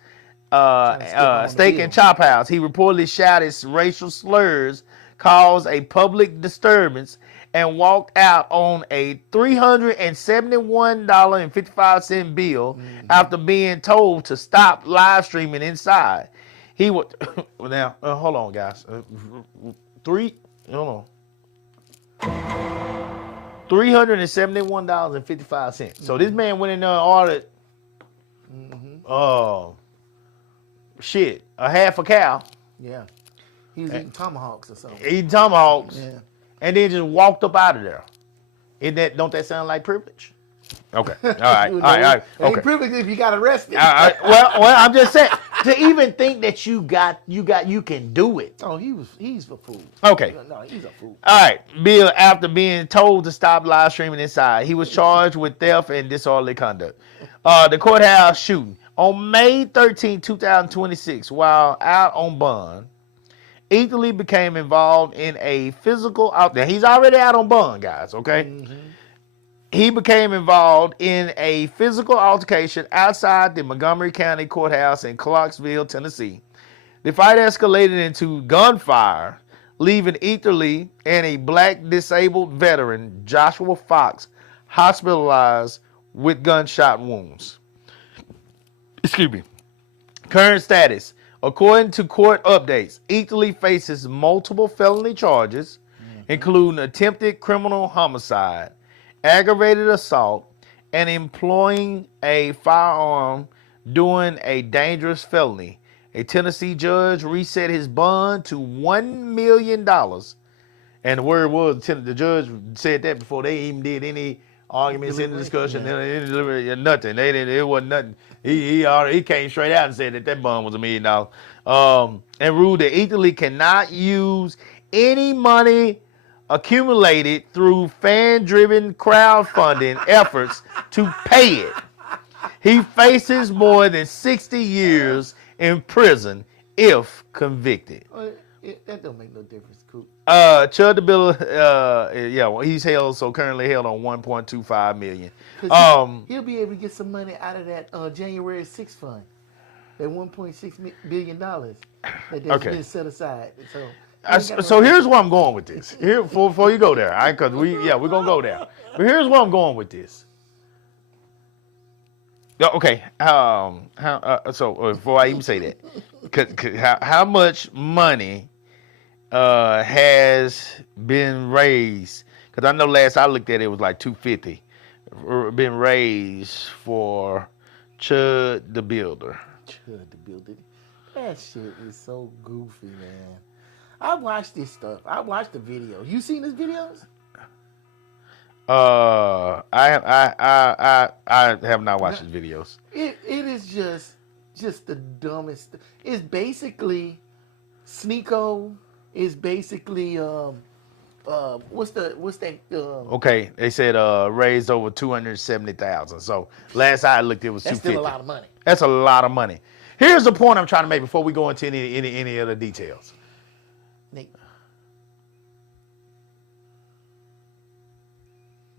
Steak and Chop House. He reportedly shouted racial slurs, caused a public disturbance, and walked out on a $371.55 bill after being told to stop live streaming inside. He would now hold on, guys. $371.55. So this man went in there and ordered a half a cow. Yeah. He was eating tomahawks or something. Eating tomahawks. Yeah. And then just walked up out of there. Don't that sound like privilege? Okay. All right. All right. Ain't Okay. privilege if you got arrested. Well, I'm just saying, to even think that you can do it. Oh, he's a fool. Okay. No, he's a fool. All right. Bill, after being told to stop live streaming inside, he was charged with theft and disorderly conduct. The courthouse shooting. On May 13, 2026, while out on bond, Etherly became involved in a physical now he's already out on bond, guys, okay? He became involved in a physical altercation outside the Montgomery County Courthouse in Clarksville, Tennessee. The fight escalated into gunfire, leaving Etherly and a black disabled veteran, Joshua Fox, hospitalized with gunshot wounds. Excuse me. Current status. According to court updates, Etherly faces multiple felony charges, including attempted criminal homicide, aggravated assault, and employing a firearm doing a dangerous felony. A Tennessee judge reset his bond to $1 million. And the word was, the judge said that before they even did any arguments in the discussion, nothing. It wasn't nothing. He came straight out and said that bond was $1 million. And ruled that Etherly cannot use any money accumulated through fan-driven crowdfunding efforts to pay it. He faces more than 60 years in prison if convicted. That don't make no difference, Coop. Chud the Builder, yeah, well, he's currently held on 1.25 million. 'Cause he'll be able to get some money out of that January 6th fund, that $1.6 billion that's been set aside. So here's where I'm going with this. Here, before you go there, because we're gonna go there. But here's where I'm going with this. Okay. Before I even say that, how much money has been raised? Because I know last I looked at it was like $250 been raised for Chud the Builder. Chud the Builder. That shit is so goofy, man. I watched this stuff. I watched the video. You seen his videos? I have not watched his videos. It is just the dumbest. It's basically Sneeko. It's basically what's that? Okay, they said raised over 270,000. So last I looked, it was 250. That's still a lot of money. That's a lot of money. Here's the point I'm trying to make before we go into any other details. Nate.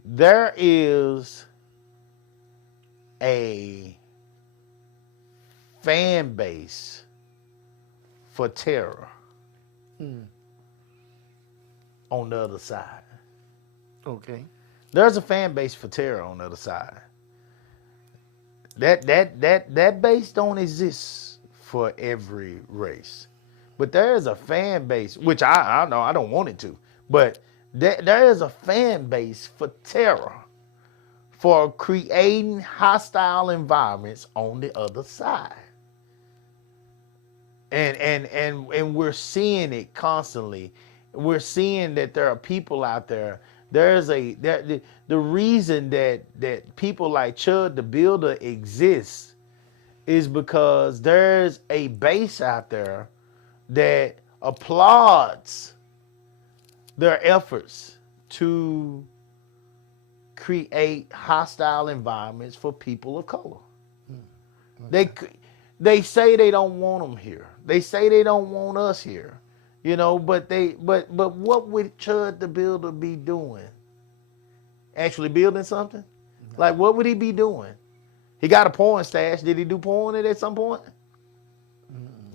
There is a fan base for terror on the other side. Okay. There's a fan base for terror on the other side. That base don't exist for every race. But there is a fan base, which I know I don't want it to, but there is a fan base for terror, for creating hostile environments on the other side. And we're seeing it constantly. We're seeing that there are people out there. The reason that people like Chud the Builder exists is because there's a base out there that applauds their efforts to create hostile environments for people of color. Okay. They say they don't want them here. They say they don't want us here. You know, but what would Chud the Builder be doing? Actually building something? No. Like, what would he be doing? He got a porn stash. Did he do porn at some point?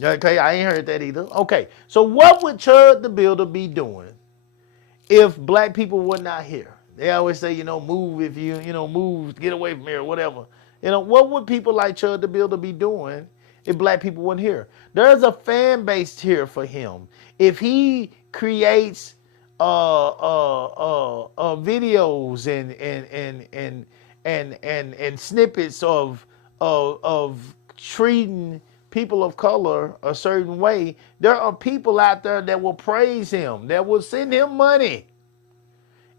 Okay, I ain't heard that either. Okay, so what would Chud the Builder be doing if black people were not here? They always say, move if move, get away from here, or whatever. What would people like Chud the Builder be doing if black people weren't here? There's a fan base here for him. If he creates videos and snippets of treating people of color a certain way, there are people out there that will praise him, that will send him money.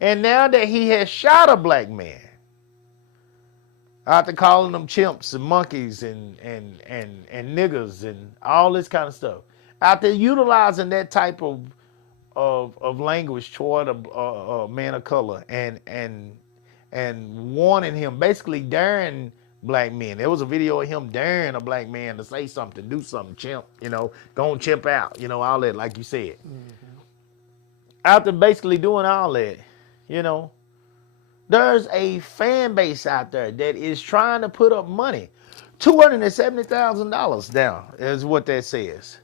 And now that he has shot a black man, after calling them chimps and monkeys and niggers and all this kind of stuff, after utilizing that type of language toward a man of color and warning him, basically daring black men. There was a video of him daring a black man to say something, do something, chimp, go and chimp out, all that, like you said. Mm-hmm. After basically doing all that, there's a fan base out there that is trying to put up money. $270,000 down is what that says,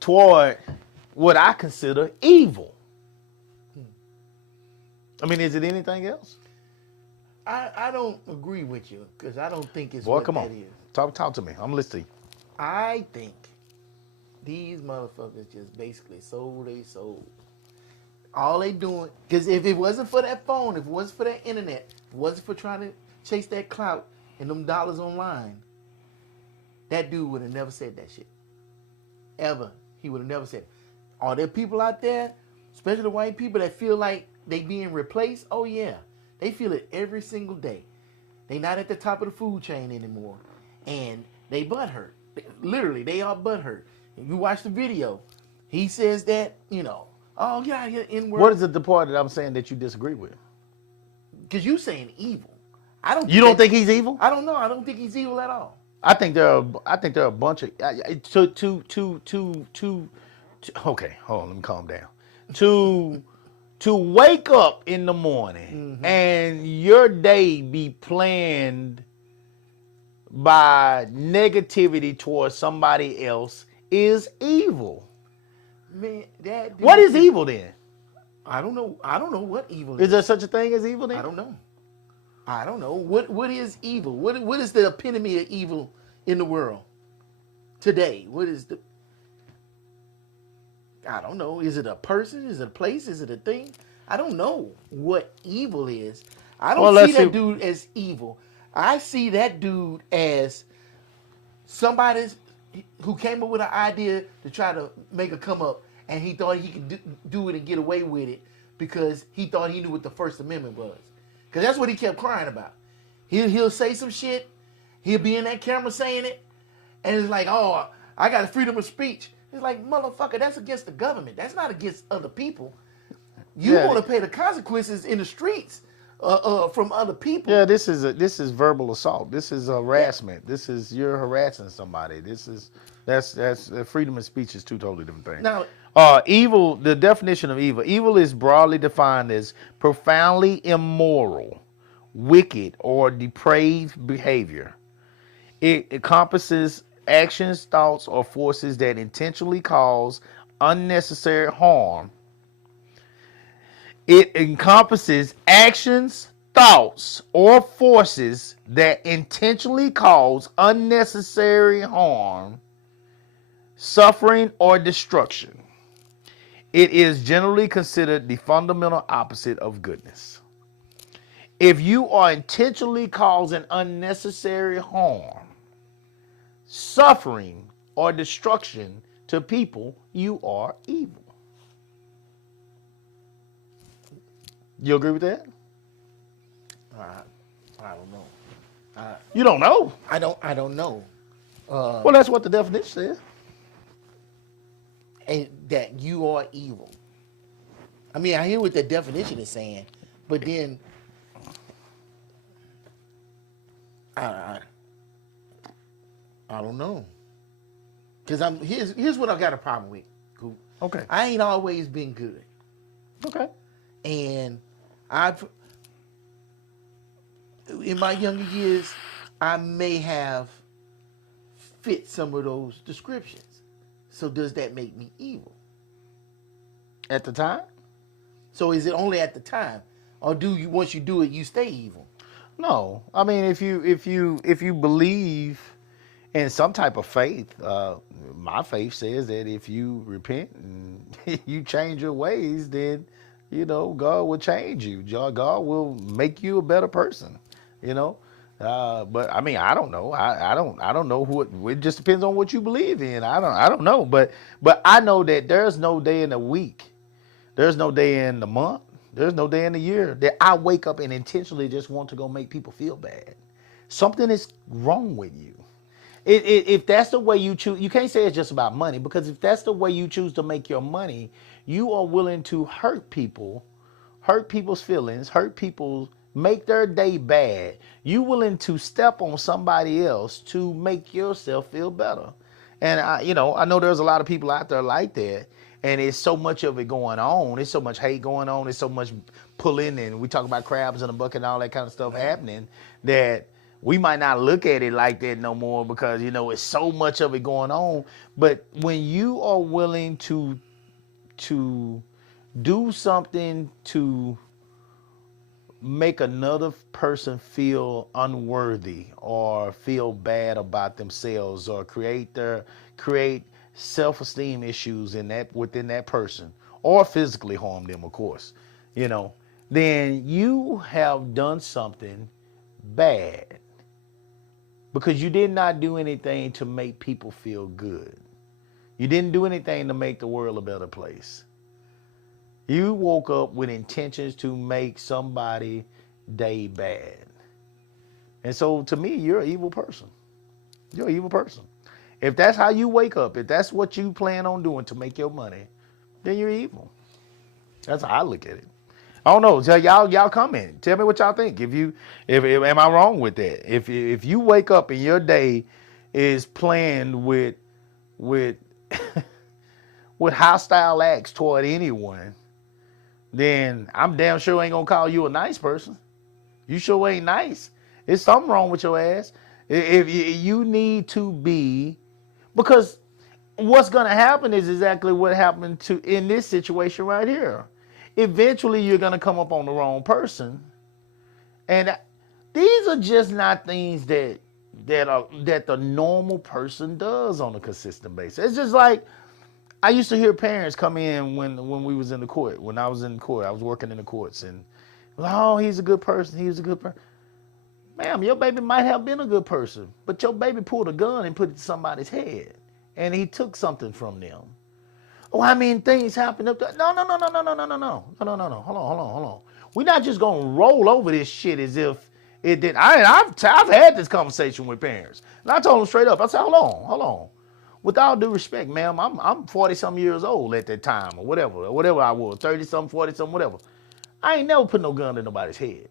toward what I consider evil. I mean, is it anything else? I don't agree with you because I don't think it's Boy, what come that on. is. Talk to me. I'm listening. I think these motherfuckers just basically sold they soul. All they doing, because if it wasn't for that phone, if it wasn't for that internet, if it wasn't for trying to chase that clout and them dollars online, that dude would have never said that shit. Ever. He would have never said it. Are there people out there, especially the white people, that feel like they being replaced? Oh yeah. They feel it every single day. They not at the top of the food chain anymore. And they butthurt. Literally, they are butthurt. If you watch the video, he says that, oh, get out of here, N-word. What is the part that I'm saying that you disagree with? Because you saying evil. You don't think he's evil? I don't know. I don't think he's evil at all. I think there are a bunch of okay, hold on, let me calm down. To wake up in the morning and your day be planned by negativity towards somebody else is evil. Man, that dude What is evil then? I don't know. I don't know what evil Is there such a thing as evil then? I don't know. I don't know. What is evil? What is the epitome of evil in the world today? What is the I don't know. Is it a person? Is it a place? Is it a thing? I don't know what evil is. I don't see that dude as evil. I see that dude as somebody who came up with an idea to try to make a come up, and he thought he could do it and get away with it because he thought he knew what the First Amendment was. Because that's what he kept crying about. He'll say some shit. He'll be in that camera saying it, and it's like, oh, I got freedom of speech. It's like, motherfucker, that's against the government. That's not against other people. You want to pay the consequences in the streets from other people. Yeah, this is verbal assault. This is harassment. This is you're harassing somebody. That's freedom of speech is two totally different things. Now, evil. The definition of evil. Evil is broadly defined as profoundly immoral, wicked, or depraved behavior. It encompasses actions, thoughts, or forces that intentionally cause unnecessary harm. It encompasses actions, thoughts, or forces that intentionally cause unnecessary harm, suffering, or destruction. It is generally considered the fundamental opposite of goodness. If you are intentionally causing unnecessary harm, suffering, or destruction to people, you are evil. You agree with that? I don't know. You don't know? I don't know. Well, that's what the definition says. And that you are evil. I mean, I hear what the definition is saying, but then I don't know. Because here's what I got a problem with. Cool. Okay. I ain't always been good. Okay. And in my younger years, I may have fit some of those descriptions. So does that make me evil? At the time? So is it only at the time, or do you once you do it, you stay evil? No. I mean, if you believe in some type of faith, my faith says that if you repent and you change your ways, then God will change you. God will make you a better person. But I mean, I don't know. I don't know who it just depends on what you believe in. I don't know. But I know that there's no day in the week, there's no day in the month, there's no day in the year that I wake up and intentionally just want to go make people feel bad. Something is wrong with you. If that's the way you choose, you can't say it's just about money, because if that's the way you choose to make your money, you are willing to hurt people, hurt people's feelings, make their day bad. You willing to step on somebody else to make yourself feel better. And I know there's a lot of people out there like that, and it's so much of it going on. There's so much hate going on. There's so much pulling, and we talk about crabs in a bucket and all that kind of stuff happening, that we might not look at it like that no more, because it's so much of it going on. But when you are willing to do something to make another person feel unworthy or feel bad about themselves, or create self-esteem issues within that person, or physically harm them, of course, then you have done something bad, because you did not do anything to make people feel good. You didn't do anything to make the world a better place. You woke up with intentions to make somebody day bad. And so to me, you're an evil person. You're an evil person. If that's how you wake up, if that's what you plan on doing to make your money, then you're evil. That's how I look at it. I don't know. So y'all comment. Tell me what y'all think. If am I wrong with that? If you wake up in your day is playing with with hostile acts toward anyone, then I'm damn sure ain't gonna call you a nice person. You sure ain't nice. There's something wrong with your ass. If you need to be, because what's gonna happen is exactly what happened to in this situation right here. Eventually, you're gonna come up on the wrong person, and these are just not things that the normal person does on a consistent basis. It's just like I used to hear parents come in when we was in the court. When I was in court, I was working in the courts, and oh, he's a good person. He's a good person. Ma'am, your baby might have been a good person, but your baby pulled a gun and put it to somebody's head, and he took something from them. Oh, I mean, things happen up there. No. Hold on. We're not just gonna roll over this shit as if it did. I've had this conversation with parents, and I told them straight up. I said, hold on. With all due respect, ma'am, I'm 40-some years old at that time, or whatever I was, 30-some, 40-some, whatever. I ain't never put no gun in nobody's head.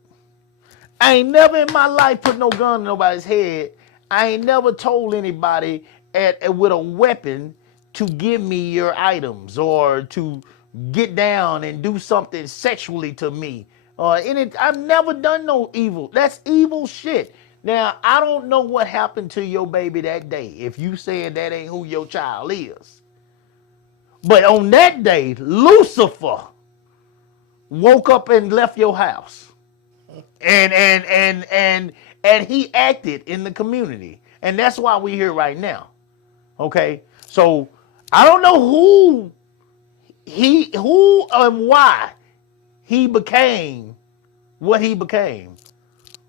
I ain't never in my life put no gun in nobody's head. I ain't never told anybody with a weapon to give me your items or to get down and do something sexually to me. I've never done no evil. That's evil shit. Now, I don't know what happened to your baby that day if you saying that ain't who your child is. But on that day, Lucifer woke up and left your house. And he acted in the community. And that's why we're here right now. Okay? So I don't know who and why he became what he became.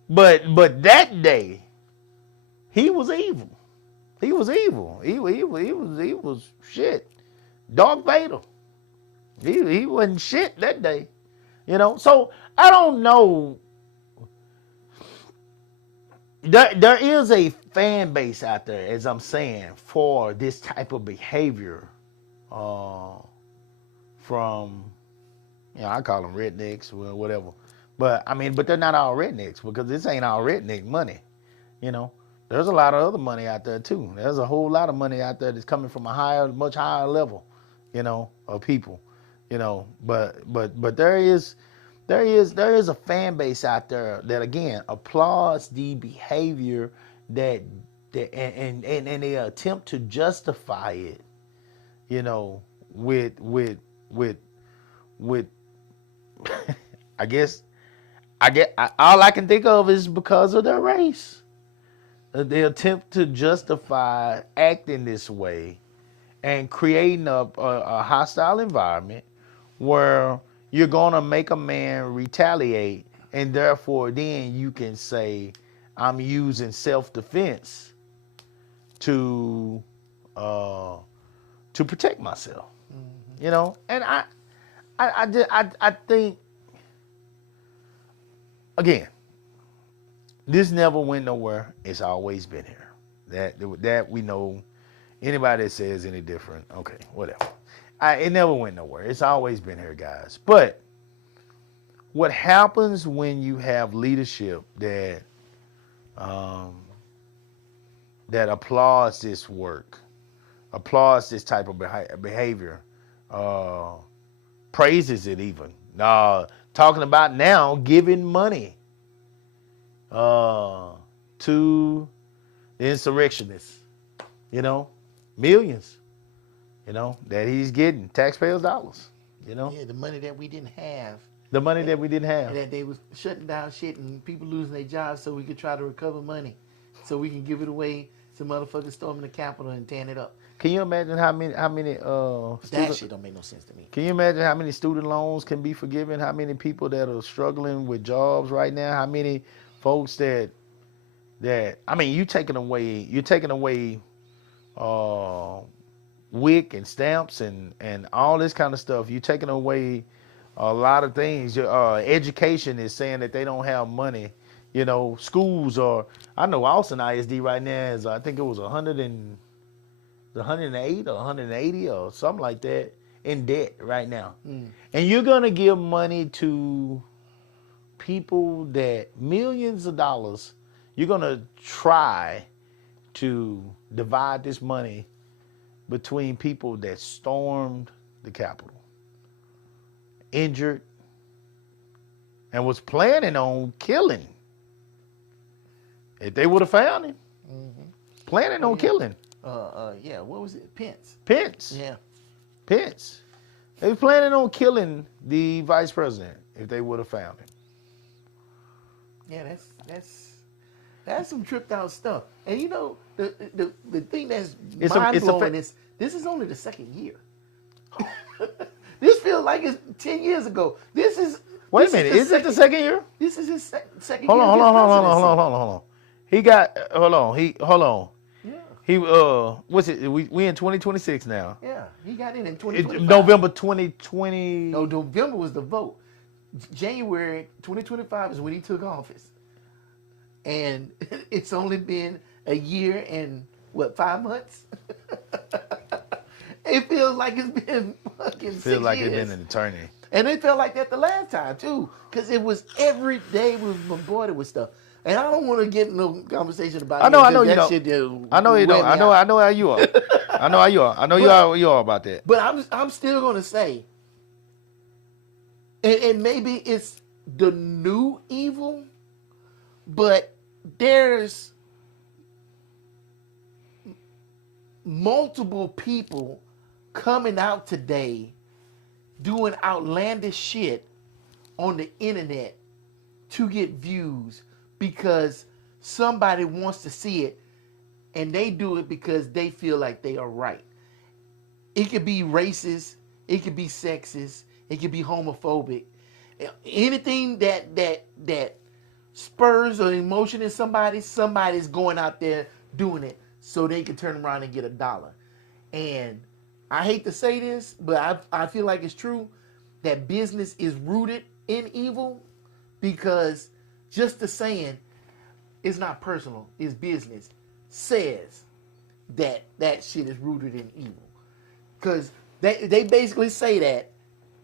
But that day, he was evil. He was evil. He was shit. Darth Vader. He wasn't shit that day. You know? So I don't know. There is a fan base out there, as I'm saying, for this type of behavior from, I call them rednecks, well, whatever. But they're not all rednecks, because this ain't all redneck money. There's a lot of other money out there too. There's a whole lot of money out there that's coming from a much higher level, of people, But there is a fan base out there that, again, applauds the behavior and they attempt to justify it, with I guess all I can think of is because of their race. They attempt to justify acting this way and creating a hostile environment where you're going to make a man retaliate, and therefore then you can say, I'm using self-defense to protect myself. Mm-hmm. And I think, again, this never went nowhere. It's always been here. That we know. Anybody that says any different, okay, whatever. It never went nowhere. It's always been here, guys. But what happens when you have leadership that applauds this work, applauds this type of behavior, praises it even, talking about now giving money to the insurrectionists, millions. That he's getting taxpayers' dollars, Yeah, the money that we didn't have. The money that we didn't have. And that they was shutting down shit and people losing their jobs so we could try to recover money. So we can give it away to motherfuckers storming the Capitol and tearing it up. Can you imagine how many that shit don't make no sense to me. Can you imagine how many student loans can be forgiven? How many people that are struggling with jobs right now? How many folks that you're taking away WIC and stamps and all this kind of stuff. You're taking away a lot of things. Education is saying that they don't have money. Schools are. I know Austin ISD right now is, I think it was 108 or 180 or something like that in debt right now. And you're gonna give money to people that millions of dollars. You're gonna try to divide this money between people that stormed the Capitol, injured, and was planning on killing. If they would have found him, planning on killing. Yeah, what was it? Pence. Pence. Yeah. Pence. They were planning on killing the vice president if they would have found him. Yeah, that's some tripped out stuff. And you know, the thing that's mind blowing is this is only the second year. This feels like it's 10 years ago. This is Wait a minute, is it the second year? This is his second Hold year. on. Yeah. He what's it? We in 2026 now. Yeah, he got in 2025. November 2020. No, November was the vote. January 2025 is when he took office. And it's only been a year and, 5 months? It feels like it's been fucking 6 years. Feels like it's been an eternity. And it felt like that the last time, too. Because it was every day we were bombarded with stuff. And I don't want to get no conversation about I know you don't. shit I know you don't. I know how you are. I know how you are. I know you are about that. But I'm still going to say, and maybe it's the new evil, but there's multiple people coming out today doing outlandish shit on the internet to get views because somebody wants to see it, and they do it because they feel like they are right. It could be racist, it could be sexist, it could be homophobic. Anything that spurs an emotion in somebody's going out there doing it so they can turn around and get $1. And I hate to say this, but I feel like it's true that business is rooted in evil, because just the saying, it's not personal, it's business, says that shit is rooted in evil. Because they basically say that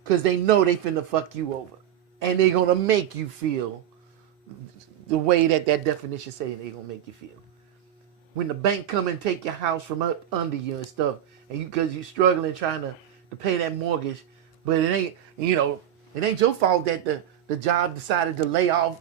because they know they finna fuck you over. And they're going to make you feel the way that definition say they're going to make you feel. When the bank come and take your house from up under you and stuff, and because you're struggling trying to pay that mortgage, but it ain't, it ain't your fault that the job decided to lay off,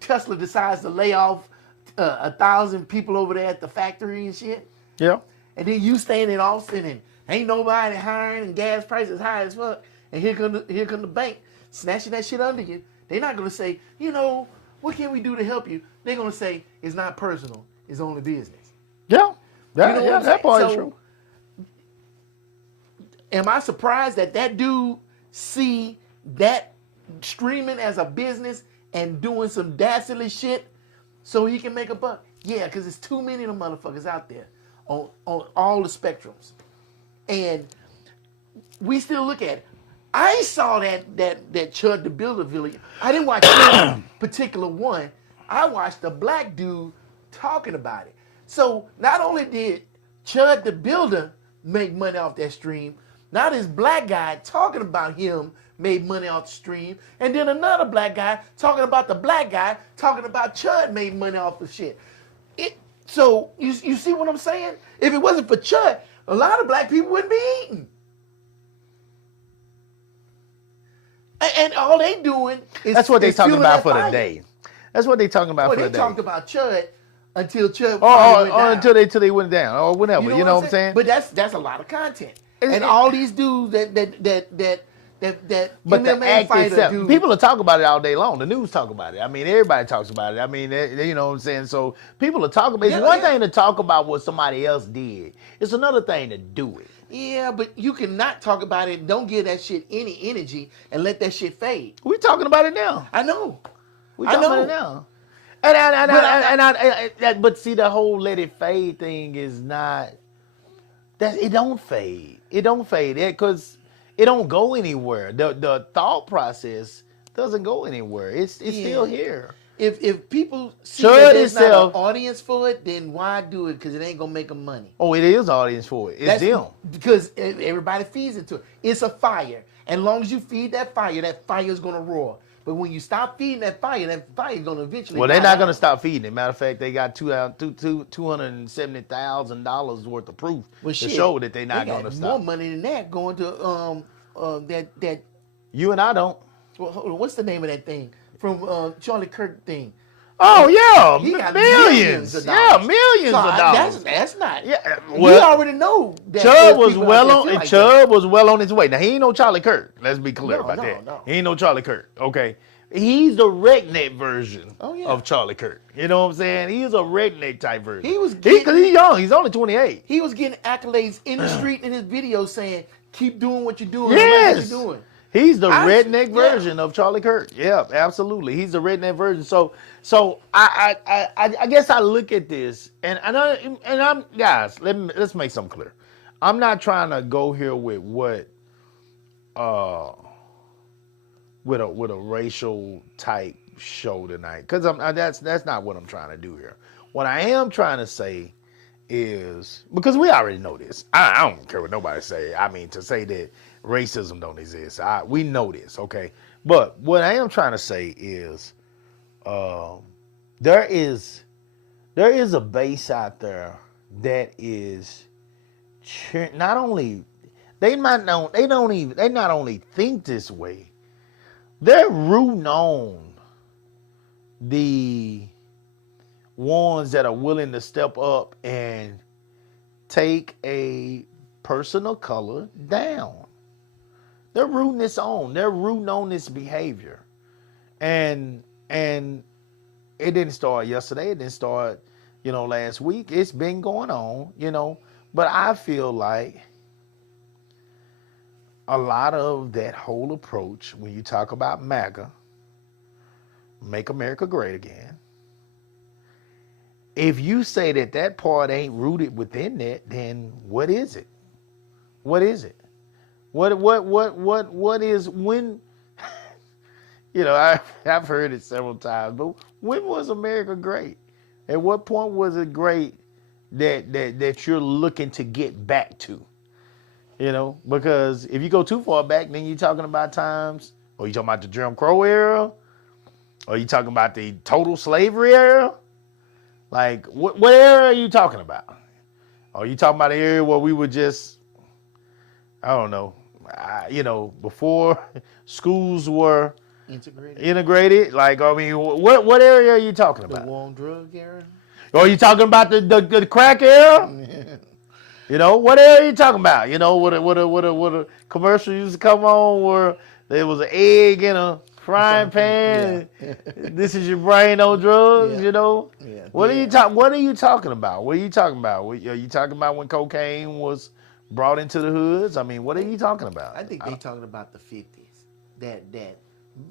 Tesla decides to lay off 1,000 people over there at the factory and shit. Yeah. And then you staying in Austin and ain't nobody hiring and gas prices high as fuck. And here come the bank snatching that shit under you. They're not gonna say, what can we do to help you? They're gonna say it's not personal, it's only business. Yeah. That part is true. Am I surprised that dude see that streaming as a business and doing some dastardly shit so he can make a buck? Yeah, because there's too many of them motherfuckers out there on all the spectrums. And we still look at it. I saw that Chud the Builder video. I didn't watch that particular one. I watched the black dude talking about it. So not only did Chud the Builder make money off that stream, now this black guy talking about him made money off the stream, and then another black guy talking about the black guy talking about Chud made money off the shit. So you see what I'm saying? If it wasn't for Chud, a lot of black people wouldn't be eating. And all they doing is that's what they talking about for the today. That's what they talking about for the day. They talked about Chud until Chud went down. Until they went down or whatever. You know what I'm saying? But that's a lot of content. And all these dudes that but the MMA act fighter itself, dude, people will talk about it all day long. The news talk about it. I mean, everybody talks about it. I mean, you know what I'm saying? So people will talk about it. It's one thing to talk about what somebody else did. It's another thing to do it. Yeah, but you cannot talk about it. Don't give that shit any energy and let that shit fade. We talking about it now. I know. We talking about it now. But see, the whole let it fade thing is not. It don't fade. It don't fade. Because it don't go anywhere. The thought process doesn't go anywhere. It's still here. If people see that there's not an audience for it, then why do it? Because it ain't gonna make them money. Oh, it is audience for it. It's them. Because everybody feeds into it. It's a fire. And as long as you feed that fire is gonna roar. But when you stop feeding that fire's gonna eventually. Well, they're die not out. going to stop feeding it. Matter of fact, they got $270,000 worth of proof Well, to shit, show that they're not they got going to more stop. money than that going to that. You and I don't. Well, hold on, what's the name of that thing from Charlie Kirk thing? Oh yeah, He got millions. of Yeah, dollars. millions So of dollars. That's not. Yeah, we well, already know that Chubb there's was people out well there on. feel like Chubb was well on his way. Now he ain't no Charlie Kirk. Let's be clear No, about no, that. no. He ain't no Charlie Kirk. Okay, he's the redneck version Oh, yeah. of Charlie Kirk. You know what I'm saying? He's a redneck type version. He was because getting- he's young. He's only 28. He was getting accolades in the street in his videos saying, "Keep doing what you're doing. Yes. What you're doing." He's the redneck yeah. version of Charlie Kirk. Yeah, absolutely. He's the redneck version. So I guess I look at this and I'm guys. Let's make something clear. I'm not trying to go here with what with a racial type show tonight because that's not what I'm trying to do here. What I am trying to say is because we already know this. I don't care what nobody say. I mean, to say that racism don't exist, we know this, okay? But what I am trying to say is there is a base out there that is not only they not only think this way, they're rooting on the ones that are willing to step up and take a person of color down. They're rooting this on. They're rooting on this behavior. And it didn't start yesterday. It didn't start, last week. It's been going on, But I feel like a lot of that whole approach, when you talk about MAGA, Make America Great Again, if you say that part ain't rooted within that, then what is it? What is it? What is when? I've heard it several times, but when was America great? At what point was it great that you're looking to get back to? Because if you go too far back, then you're talking about times, or you talking about the Jim Crow era, or you talking about the total slavery era. Like, what area are you talking about? Are you talking about the area where we were just, I don't know, before schools were integrated? Like, I mean, what area are you talking The about? war on drug era. Are you talking about the crack era? What area are you talking about? What a commercial used to come on where there was an egg in a frying pan. Yeah. This is your brain on drugs. Yeah. Yeah. What are you talking about? What are you talking about? Are you talking about when cocaine was brought into the hoods? I mean, what are you talking about? I think they talking about the 50s. That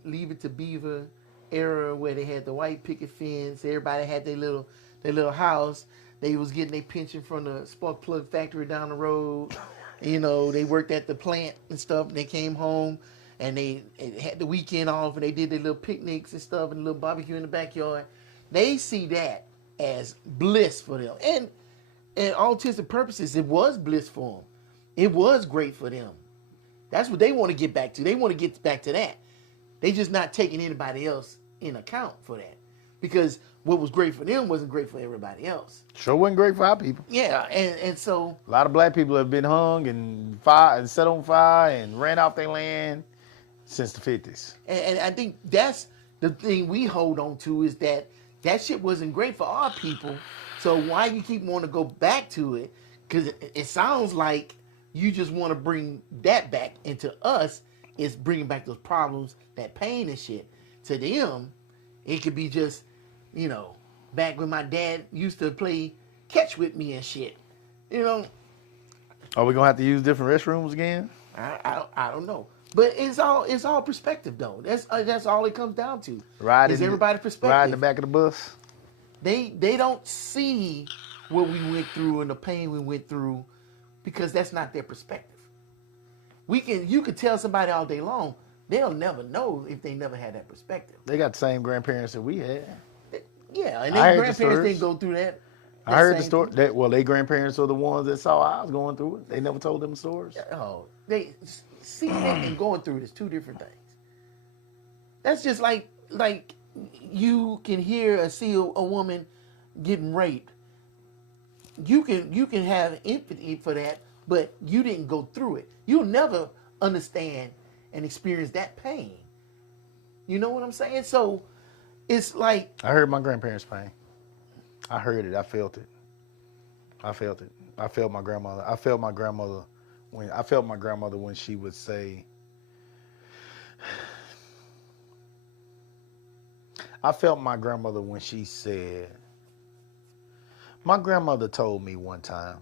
Leave It to Beaver era where they had the white picket fence. Everybody had their little house. They was getting their pension from the spark plug factory down the road. They worked at the plant and stuff. And they came home and they had the weekend off and they did their little picnics and stuff and a little barbecue in the backyard. They see that as bliss for them. And all intents and purposes, it was bliss for them. It was great for them. That's what they want to get back to. They want to get back to that. They just not taking anybody else in account for that. Because what was great for them wasn't great for everybody else. Sure wasn't great for our people. Yeah, and so A lot of black people have been hung and set on fire and ran off their land since the 50s. and I think that's the thing we hold on to is that shit wasn't great for our people. So why you keep wanting to go back to it? Because it sounds like you just want to bring that back into us. Is bringing back those problems, that pain and shit. To them, it could be just, back when my dad used to play catch with me and shit. Are we gonna have to use different restrooms again? I don't know. But it's all perspective though. That's all it comes down to. Is everybody's perspective. Ride in the back of the bus. They don't see what we went through and the pain we went through because that's not their perspective. You could tell somebody all day long, they'll never know if they never had that perspective. They got the same grandparents that we had. Yeah, and I their heard the grandparents stories. didn't go through that. I heard the story. Their grandparents are the ones that saw I was going through it. They never told them stories. Oh, they seeing it and going through it is two different things. That's just like you can hear or see a woman getting raped. You can have empathy for that, but you didn't go through it. You'll never understand and experience that pain. You know what I'm saying? So it's like I heard my grandparents' pain. I heard it. I felt it. I felt it. I felt my grandmother. I felt my grandmother when she would say, I felt my grandmother when she said, my grandmother told me one time,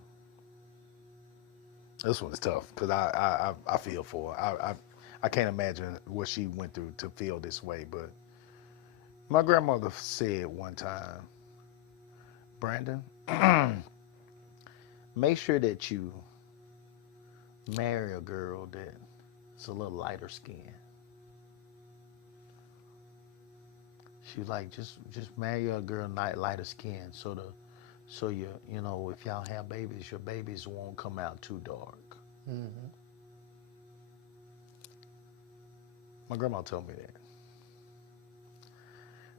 this one's tough because I feel for her. I can't imagine what she went through to feel this way, but my grandmother said one time, Brandon, make sure that you marry a girl that's a little lighter skin. She was like, just marry a girl lighter skin, so you know, if y'all have babies, your babies won't come out too dark. mm-hmm. My grandma told me that.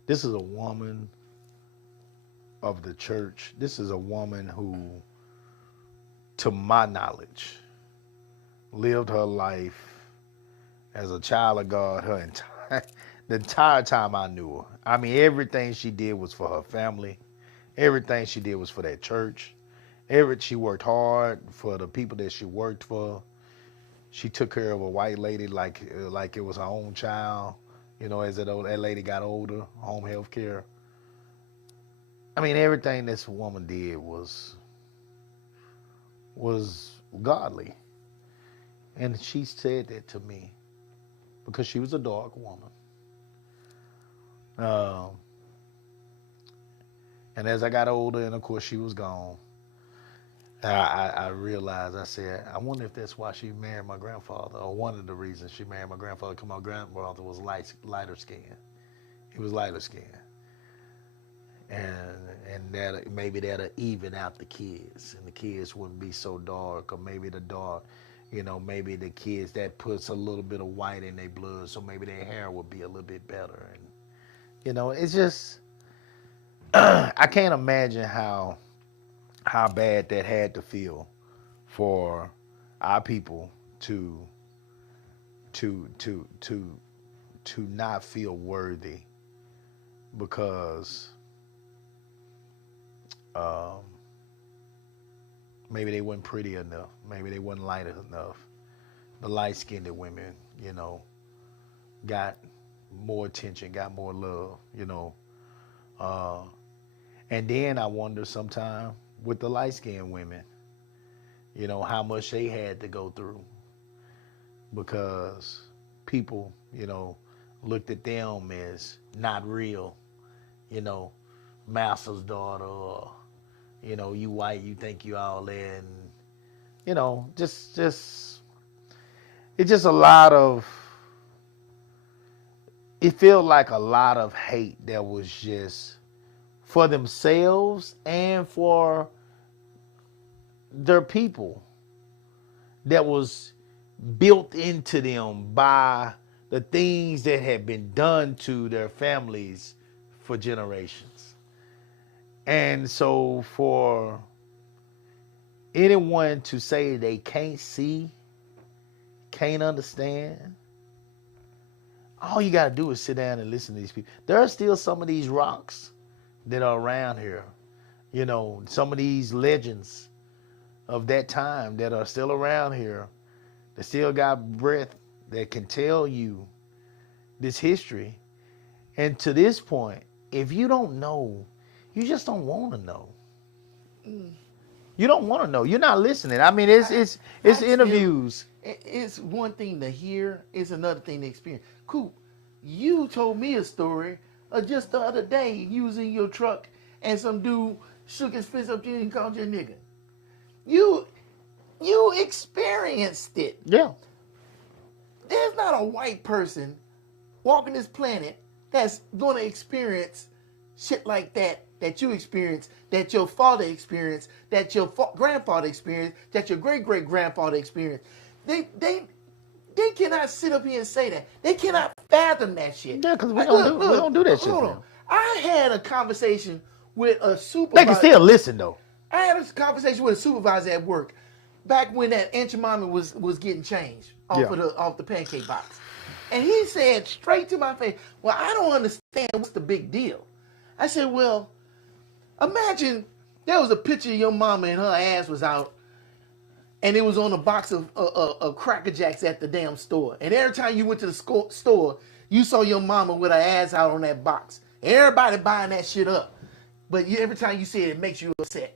This is a woman of the church. This is a woman who, to my knowledge, lived her life as a child of God the entire time I knew her. I mean, everything she did was for her family. Everything she did was for that church. She worked hard for the people that she worked for. She took care of a white lady like it was her own child. You know, as that lady got older, home health care. I mean, everything this woman did was godly. And she said that to me because she was a dark woman. And as I got older, and of course she was gone, I realized, I said, I wonder if that's why she married my grandfather, or one of the reasons she married my grandfather, because my grandfather was lighter skinned. He was lighter skinned. And that maybe that'll even out the kids, and the kids wouldn't be so dark, or maybe maybe the kids, that puts a little bit of white in their blood, so maybe their hair would be a little bit better. And it's just, I can't imagine how bad that had to feel for our people to not feel worthy because maybe they weren't pretty enough, maybe they weren't light enough. The light-skinned women, got more attention, got more love, and then I wonder sometimes with the light-skinned women, how much they had to go through because people, looked at them as not real, master's daughter, or, you white, you think you all that, and, just, it's just a lot of, it felt like a lot of hate that was just for themselves and for their people that was built into them by the things that had been done to their families for generations. And so for anyone to say they can't see, can't understand, all you got to do is sit down and listen to these people. There are still some of these rocks that are around here, some of these legends of that time that are still around here, that still got breath, that can tell you this history. And to this point, if you don't know, you just don't want to know. You don't want to know. You're not listening. I mean, it's interviews. It's one thing to hear. It's another thing to experience. Coop, you told me a story just the other day. You was in your truck and some dude shook his fist up to you and called you a nigga. You experienced it. Yeah. There's not a white person walking this planet that's going to experience shit like that you experienced, that your father experienced, that your grandfather experienced, that your great-great-grandfather experienced. They they cannot sit up here and say that. They cannot fathom that shit. Yeah, because we Like, don't do that shit. Hold Man. on. I had a conversation with a supervisor. They can still listen though. I had a conversation with a supervisor at work back when that Aunt Jemima was getting changed off the pancake box. And he said straight to my face, well, I don't understand what's the big deal. I said, well, imagine there was a picture of your mama and her ass was out and it was on a box of Cracker Jacks at the damn store. And every time you went to the store, you saw your mama with her ass out on that box. Everybody buying that shit up. But every time you see it, it makes you upset.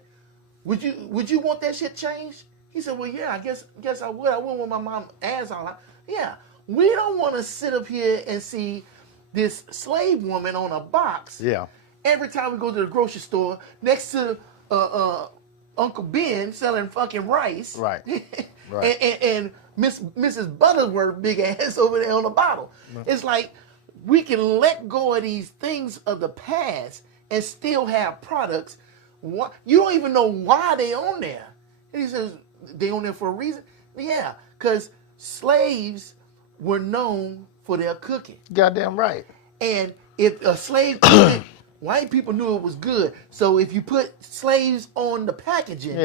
Would you want that shit changed? He said, well, yeah, I guess I would. I wouldn't want my mom ass all out. Yeah, we don't want to sit up here and see this slave woman on a box. Yeah. Every time we go to the grocery store, next to Uncle Ben selling fucking rice. Right. Right. and Mrs. Butterworth big ass over there on the bottle. Right. It's like we can let go of these things of the past and still have products. You don't even know why they on there. He says they on there for a reason. Yeah, because slaves were known for their cooking. Goddamn right. And if a slave cooked, white people knew it was good. So if you put slaves on the packaging,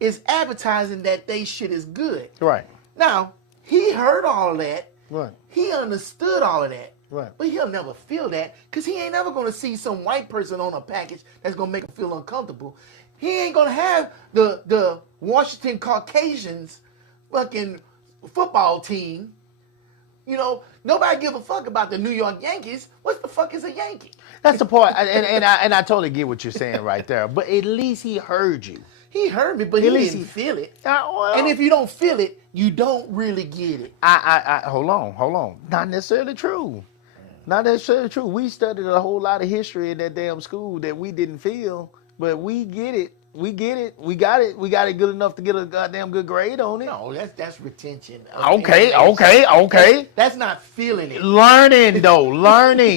it's advertising that they shit is good. Right. Now, he heard all of that. Right. He understood all of that. Right. But he'll never feel that because he ain't never going to see some white person on a package that's going to make him feel uncomfortable. He ain't going to have the Washington Caucasians fucking football team. You know, nobody give a fuck about the New York Yankees. What the fuck is a Yankee? That's the part, and I totally get what you're saying right there. But at least he heard you. He heard me, but he didn't feel it. Well, and if you don't feel it, you don't really get it. Hold on. Not necessarily true. Not necessarily true. We studied a whole lot of history in that damn school that we didn't feel, but we get it. We get it. We got it. We got it good enough to get a goddamn good grade on it. No, that's retention. Okay. That's not feeling it. Learning though. Learning.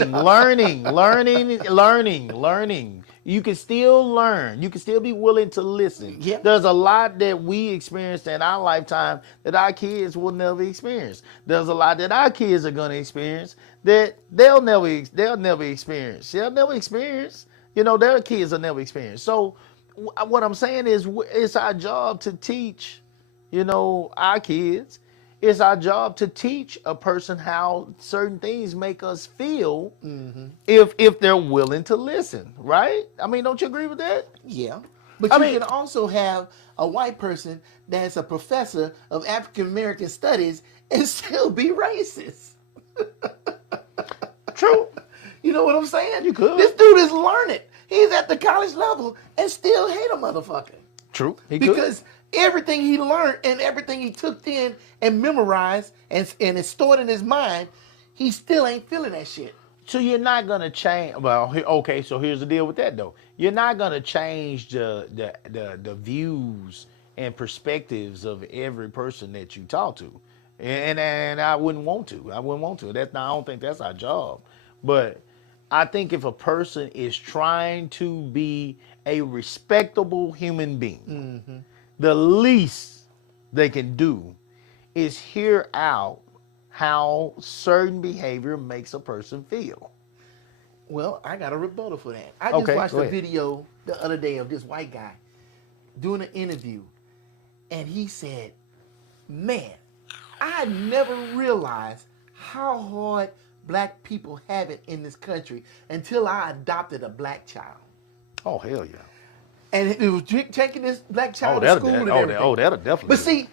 You can still learn. You can still be willing to listen. Yeah. There's a lot that we experienced in our lifetime that our kids will never experience. There's a lot that our kids are going to experience that they'll never experience. They'll never experience. You know, their kids will never experience. So what I'm saying is it's our job to teach, you know, our kids. It's our job to teach a person how certain things make us feel if they're willing to listen, right? I mean, don't you agree with that? Yeah. But you can also have a white person that's a professor of African American studies and still be racist. True. You know what I'm saying? You could. This dude is learning. He's at the college level and still hate a motherfucker. True. Because everything he learned and everything he took in and memorized and is stored in his mind, he still ain't feeling that shit. So you're not gonna change. Well, okay. So here's the deal with that though. You're not gonna change the views and perspectives of every person that you talk to, and I wouldn't want to. I don't think that's our job. But I think if a person is trying to be a respectable human being, the least they can do is hear out how certain behavior makes a person feel. Well, I got a rebuttal for that. I just watched a video the other day of this white guy doing an interview, and he said, man, I never realized how hard black people have it in this country until I adopted a black child. Oh, hell yeah. And it was taking this black child to school and everything. That'll definitely But see,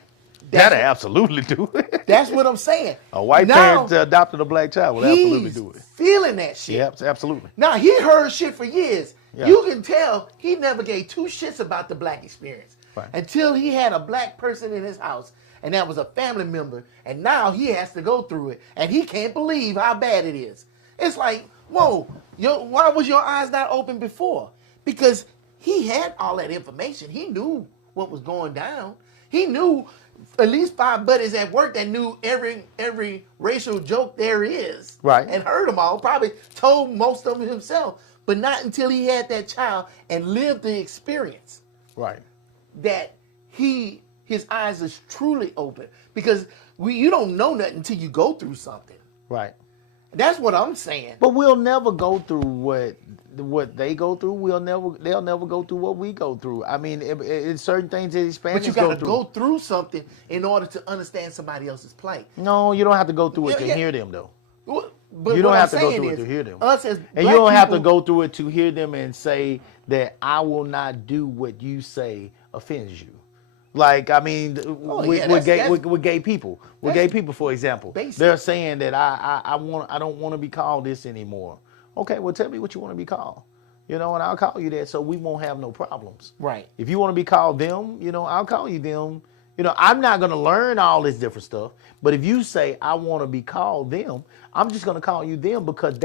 that'll absolutely do it. That's what I'm saying. A white parent adopted a black child will absolutely do it. Feeling that shit. Yeah, absolutely. Now, he heard shit for years. Yeah. You can tell he never gave two shits about the black experience until he had a black person in his house, and that was a family member, and now he has to go through it, and he can't believe how bad it is. It's like, whoa, why was your eyes not open before? Because he had all that information. He knew what was going down. He knew at least 5 buddies at work that knew every racial joke there is. Right. And heard them all. Probably told most of them himself. But not until he had that child and lived the experience. Right. That his eyes is truly open. Because You don't know nothing until you go through something. Right. That's what I'm saying. But we'll never go through what they go through. They'll never go through what we go through. I mean, it's certain things that Hispanics But you got to go through something in order to understand somebody else's plight. No, you don't have to go through it to Yeah. hear them, though. But You don't what have I'm to go saying through it is, to hear them. Us as And black you don't have to people- go through it to hear them and say that I will not do what you say offends you. Like, I mean, with gay people. With gay people, for example. Basic. They're saying that I don't want to be called this anymore. Okay, well, tell me what you want to be called. You know, and I'll call you that so we won't have no problems. Right. If you want to be called them, you know, I'll call you them. You know, I'm not going to learn all this different stuff. But if you say, I want to be called them, I'm just going to call you them because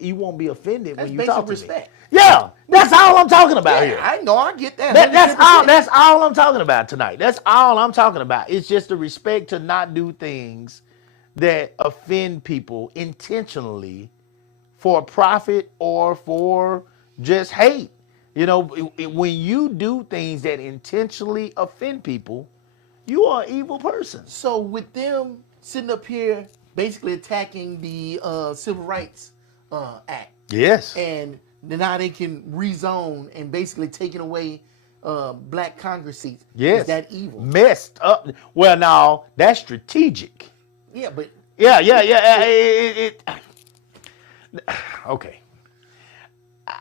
you won't be offended That's when you basic talk to respect. me. Yeah, that's all I'm talking about here. I know, I get that. That's all I'm talking about tonight. That's all I'm talking about. It's just the respect to not do things that offend people intentionally for profit or for just hate. You know, when you do things that intentionally offend people, you are an evil person. So with them sitting up here basically attacking the Civil Rights Act, Yes. and now they can rezone and basically taking away black Congress seats. Yes. Is that evil? Messed up. Well, now that's strategic. Yeah, but Yeah. Okay.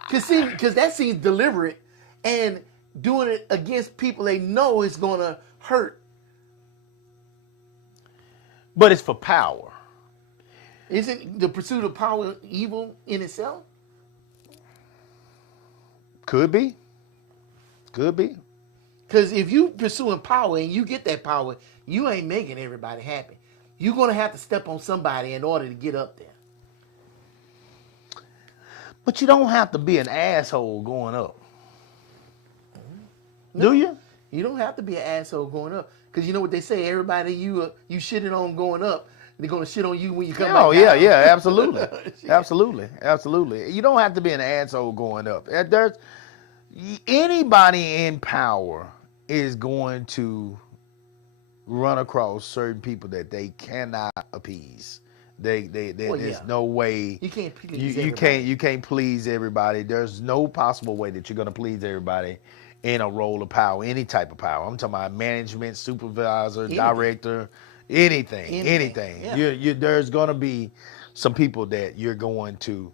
because that seems deliberate and doing it against people they know is going to hurt. But it's for power. Isn't the pursuit of power evil in itself? Could be. Could be. Because if you pursuing power and you get that power, you ain't making everybody happy. You're going to have to step on somebody in order to get up there. But you don't have to be an asshole going up. Do you? You don't have to be an asshole going up. Because you know what they say, everybody you shitting on going up, they're going to shit on you when you come back Oh, yeah, down. yeah, absolutely. Absolutely. You don't have to be an asshole going up. Anybody in power is going to run across certain people that they cannot appease. There's no way You can't please you everybody. can't please everybody. There's no possible way that you're gonna please everybody in a role of power, any type of power. I'm talking about management, supervisor, director, anything. Yeah. There's gonna be some people that you're going to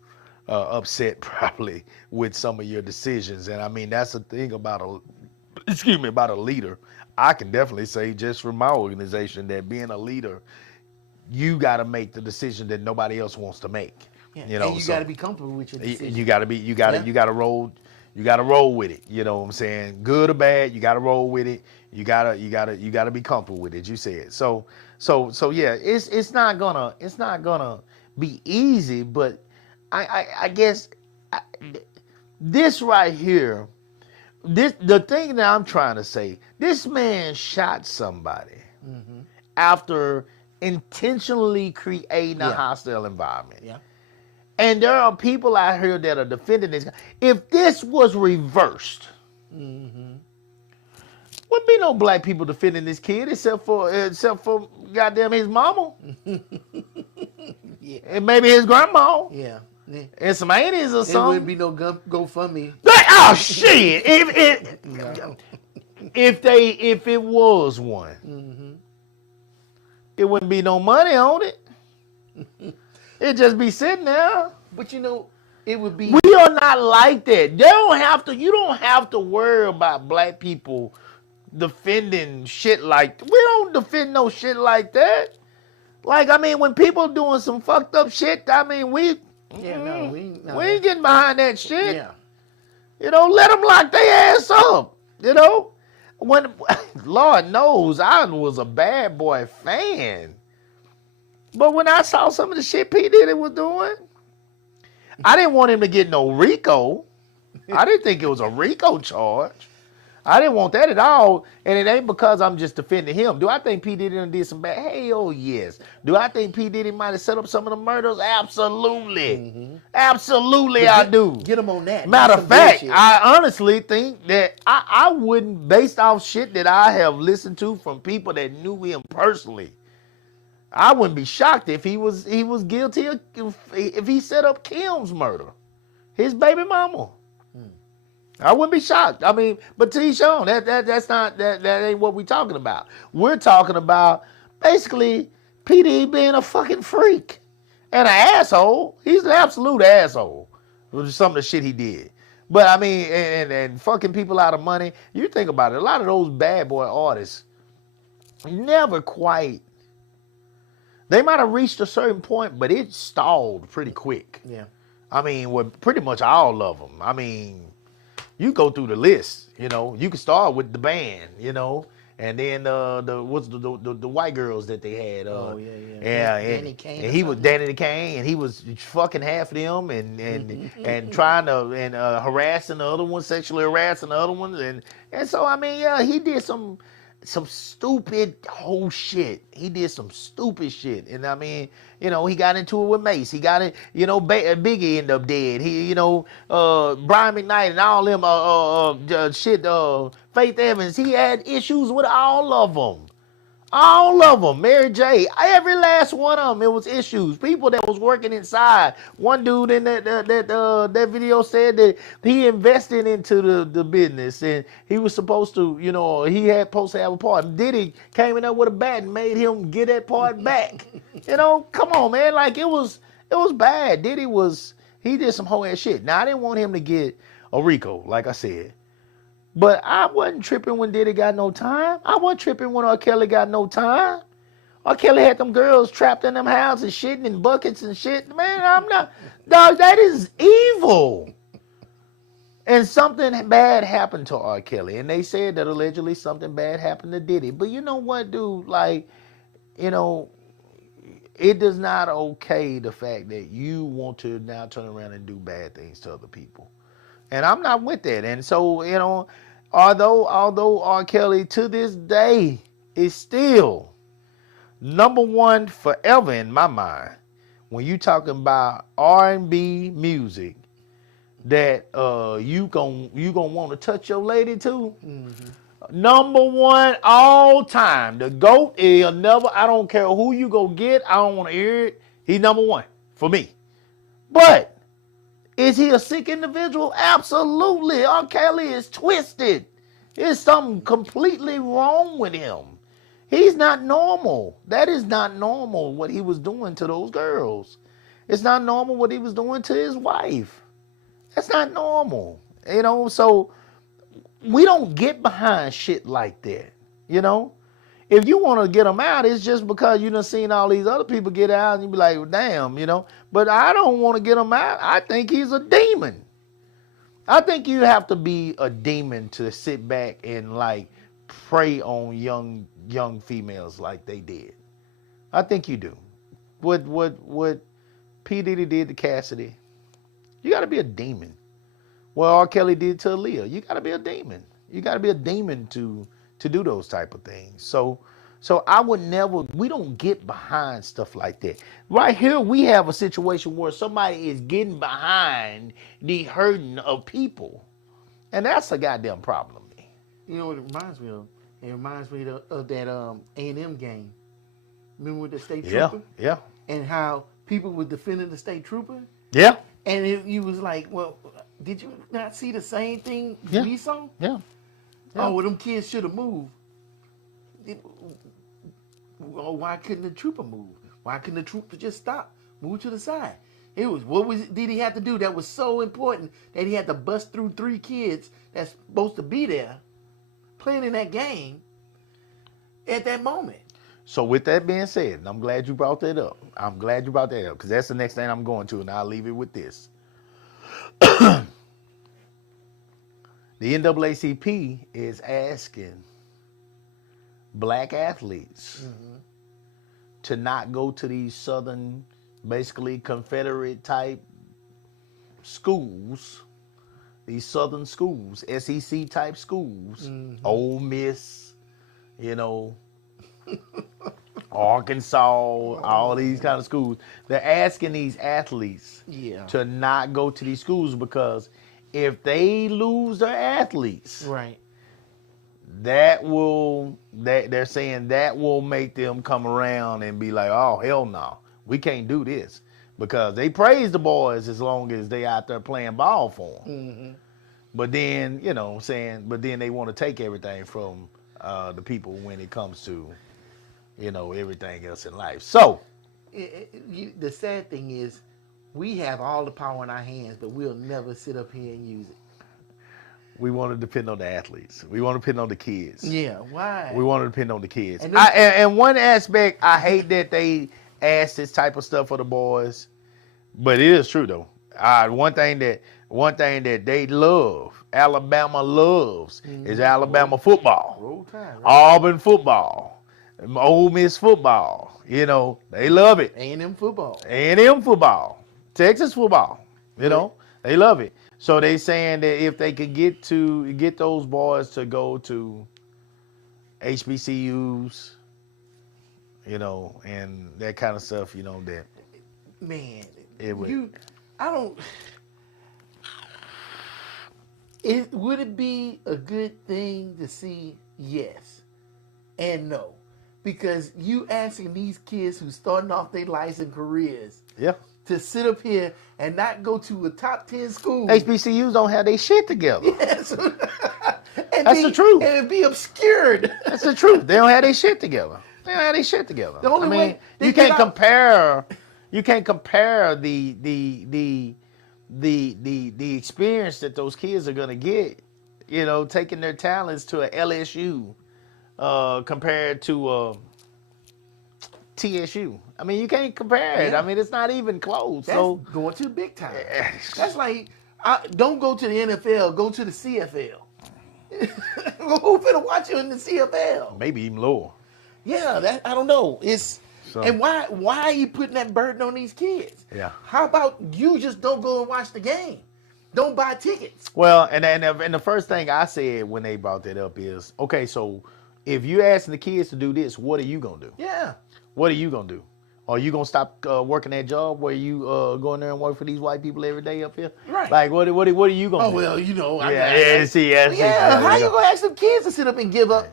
upset probably with some of your decisions, and I mean that's the thing about a leader. I can definitely say just from my organization that being a leader, you got to make the decision that nobody else wants to make. Yeah. You know, and you got to be comfortable with your decision. you got to roll with it. You know what I'm saying? Good or bad, you got to roll with it. You got to be comfortable with it. You said. So yeah, it's not gonna be easy, but I guess this right here, the thing that I'm trying to say, this man shot somebody after intentionally creating a hostile environment. Yeah. And there are people out here that are defending this guy. If this was reversed, wouldn't be no black people defending this kid except for goddamn his mama. Yeah. And maybe his grandma. Yeah. And some aunties or There something. wouldn't be no GoFundMe. Oh shit! If it was one, it wouldn't be no money on it. It'd just be sitting there. But you know, it would be. We are not like that. You don't have to worry about black people defending shit like. We don't defend no shit like that. Like, I mean, when people doing some fucked up shit, I mean, we ain't getting behind that shit. Yeah. You know, let them lock their ass up. You know, when Lord knows I was a Bad Boy fan, but when I saw some of the shit P Diddy was doing, I didn't want him to get no RICO. I didn't think it was a RICO charge. I didn't want that at all, and it ain't because I'm just defending him. Do I think P Diddy done did some bad? Hell yes. Do I think P Diddy might have set up some of the murders? Absolutely. Absolutely, I do. Get them on that. Matter Not of some fact, bullshit. I honestly think that I wouldn't, based off shit that I have listened to from people that knew him personally, I wouldn't be shocked if he was guilty of, if he set up Kim's murder, his baby mama. I wouldn't be shocked. I mean, but T-Sean, that's not that ain't what we're talking about. We're talking about basically PD being a fucking freak and an asshole. He's an absolute asshole with some of the shit he did. But I mean, and fucking people out of money. You think about it. A lot of those bad boy artists never quite. They might have reached a certain point, but it stalled pretty quick. Yeah. I mean, with pretty much all of them. I mean, you go through the list, you know. You can start with the band, you know, and then the white girls that they had. Danny Kane. And he was Danny Kane, and he was fucking half of them, and trying to harassing the other ones, sexually harassing the other ones, and so I mean, yeah, he did some stupid whole shit. He did some stupid shit. And I mean, you know, he got into it with Mace. He got it, you know, Biggie ended up dead. He, you know, Brian McKnight and all them, Faith Evans, he had issues with all of them. All of them. Mary J, every last one of them, it was issues. People that was working inside. One dude in that video said that he invested into the business and he was supposed to, you know, he had supposed to have a part. Diddy came in there with a bat and made him get that part back. You know, come on, man. Like it was bad. Diddy he did some whole ass shit. Now I didn't want him to get a RICO, like I said. But I wasn't tripping when Diddy got no time. I wasn't tripping when R. Kelly got no time. R. Kelly had them girls trapped in them houses, shitting in buckets and shit. Man, I'm not. Dog, that is evil. And something bad happened to R. Kelly. And they said that allegedly something bad happened to Diddy. But you know what, dude? Like, you know, it does not okay the fact that you want to now turn around and do bad things to other people. And I'm not with that. And so, you know, although R. Kelly to this day is still number one forever in my mind, when you talking about R&B music that you gonna want to touch your lady to, number one all time. The GOAT is never. I don't care who you go get. I don't want to hear it. He's number one for me. But is he a sick individual? Absolutely. R. Kelly is twisted. There's something completely wrong with him. He's not normal. That is not normal what he was doing to those girls. It's not normal what he was doing to his wife. That's not normal. You know, so we don't get behind shit like that. You know? If you want to get them out, it's just because you done seen all these other people get out and you be like, well, damn, you know. But I don't want to get him out. I think he's a demon. I think you have to be a demon to sit back and like prey on young females like they did. I think you do. What P. Diddy did to Cassidy, you got to be a demon. What R. Kelly did to Aaliyah, you got to be a demon. You got to be a demon to do those type of things. So I would never, we don't get behind stuff like that. Right here, we have a situation where somebody is getting behind the hurting of people. And that's a goddamn problem. You know what it reminds me of? It reminds me of that A&M game. Remember with the state trooper? Yeah. And how people were defending the state trooper? Yeah. And you was like, well, did you not see the same thing we saw? Yeah. Oh, well, them kids should have moved. Why couldn't the trooper move? Why couldn't the trooper just stop? Move to the side. Did he have to do that was so important that he had to bust through 3 kids that's supposed to be there playing in that game at that moment? So with that being said, and I'm glad you brought that up. Because that's the next thing I'm going to, and I'll leave it with this. The NAACP is asking black athletes to not go to these southern, basically Confederate type schools, these southern schools, SEC type schools, Ole Miss, you know, Arkansas, all these kind of schools. They're asking these athletes to not go to these schools because if they lose their athletes, right, they're saying that will make them come around and be like, oh, hell no, we can't do this. Because they praise the boys as long as they out there playing ball for them. Mm-hmm. But then, you know, but then they want to take everything from the people when it comes to, you know, everything else in life. So, The sad thing is, we have all the power in our hands, but we'll never sit up here and use it. we want to depend on the athletes. We want to depend on the kids. Yeah, why? We want to depend on the kids. And And one aspect, I hate that they ask this type of stuff for the boys, but it is true though. One thing that they love, Alabama loves, is Alabama football, Roll Tide, right? Auburn football, Ole Miss football. You know, they love it. A&M football. A&M football, Texas football. You know, they love it. So they saying that if they could get those boys to go to HBCUs, you know, and that kind of stuff, you know, that Man, it would. Would it be a good thing to see? Yes and no. Because you asking these kids who's starting off their lives and careers Yeah. to sit up here and not go to a top 10 school. HBCUs don't have their shit together. Yes. That's the truth. And be obscured. That's the truth. They don't have their shit together. They don't have their shit together. The only way they you get can't out- compare. You can't compare the experience that those kids are gonna get. You know, taking their talents to a LSU compared to TSU. I mean, you can't compare it. Yeah. I mean, it's not even close. That's So going to the big time. That's like, don't go to the NFL, go to the CFL. Who finna watch you in the CFL? maybe even lower. Yeah, I don't know. So- And why are you putting that burden on these kids? Yeah. How about you just don't go and watch the game? Don't buy tickets. Well, and the first thing I said when they brought that up is, okay, so if you're asking the kids to do this, what are you gonna do? Yeah. What are you gonna do? Are you gonna stop working that job where you go in there and work for these white people every day up here? Right. Like, what are you gonna Oh do? well, you know. See. Yeah. How there you go. gonna ask some kids to sit up and give up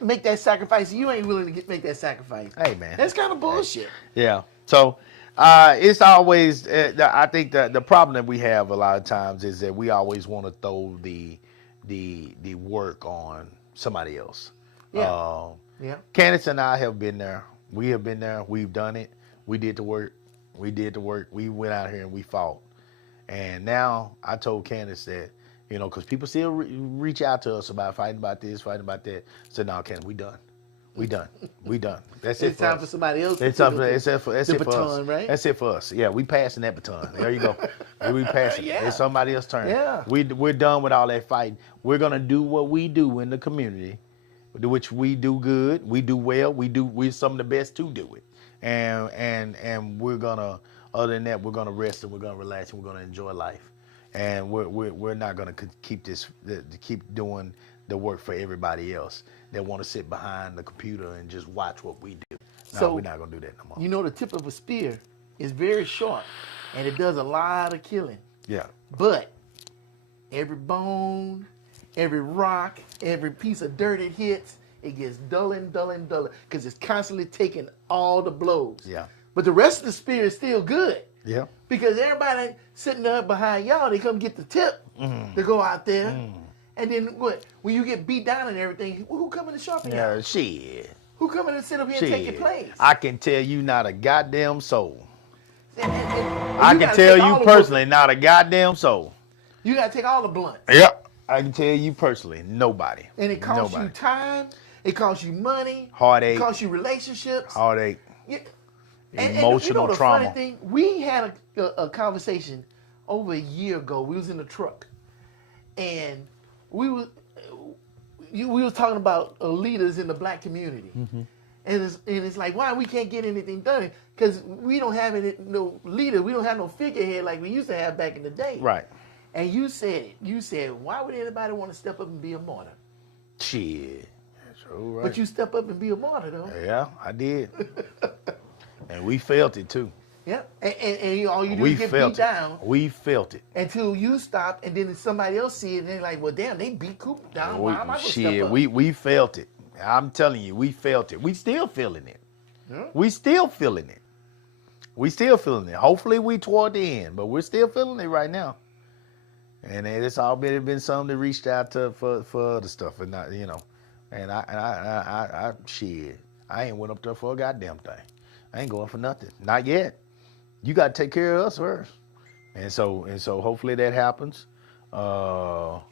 make that sacrifice? You ain't willing to make that sacrifice. Hey, man. That's kind of bullshit. Yeah. So it's always. I think the problem that we have a lot of times is that we always want to throw the work on somebody else. Yeah. Yeah. Candace and I have been there. We have been there. We've done it. We did the work. We went out here and we fought. And now I told Candace that, you know, because people still reach out to us about fighting about this, fighting about that. I said, no, Candace, we done. We done. That's it It's for time us. for somebody else. It's to up. pick up It's it for us. baton, right? That's it for us. Yeah, we passing that baton. There you go. We passing. Yeah. It's somebody else's turn. Yeah. We're done with all that fighting. We're gonna do what we do in the community, which we do good. We do well. We're some of the best to do it. And we're gonna. Other than that, we're gonna rest and we're gonna relax and we're gonna enjoy life. And we're not gonna keep doing the work for everybody else that want to sit behind the computer and just watch what we do. No, So, we're not gonna do that no more. You know, the tip of a spear is very short, and it does a lot of killing. Yeah. But every bone, every rock, every piece of dirt it hits, it gets duller and duller and duller because it's constantly taking all the blows. Yeah. But the rest of the spear is still good Yeah. because everybody sitting there behind y'all, they come get the tip to go out there. And then what? When you get beat down and everything, who coming to sharpen y'all? Yeah. Shit. Who coming to sit up here and take your place? I can tell you not a goddamn soul. And I you can gotta tell take all you the personally, not a goddamn soul. You gotta take all the blunt. Yep. I can tell you personally, nobody. And it costs you Nobody. time. It costs you money. Heartache. It costs you relationships. Heartache. Yeah. Emotional you know the trauma. funny thing? We had a conversation over a year ago. We was in the truck, and we was talking about leaders in the black community. Mm-hmm. And it's like, why we can't get anything done? Because we don't have no leader. We don't have no figurehead like we used to have back in the day. Right. And you said it. You said, why would anybody want to step up and be a martyr? Shit. That's all right. But you step up and be a martyr, though. Yeah, I did. And we felt it too. Yep. And all you do We is get felt beat it. down We felt it. until you stop, and then somebody else see it, and they're like, well, damn, they beat Cooper down. Why am I going to step up? We felt it. I'm telling you, we felt it. We still feeling it. Yeah. We still feeling it. We still feeling it. Hopefully we toward the end, but we're still feeling it right now. And it's all been something that reached out to for other stuff, and not, you know. And I shit, I ain't went up there for a goddamn thing. I ain't going for nothing. Not yet. You got to take care of us first. And so hopefully that happens. But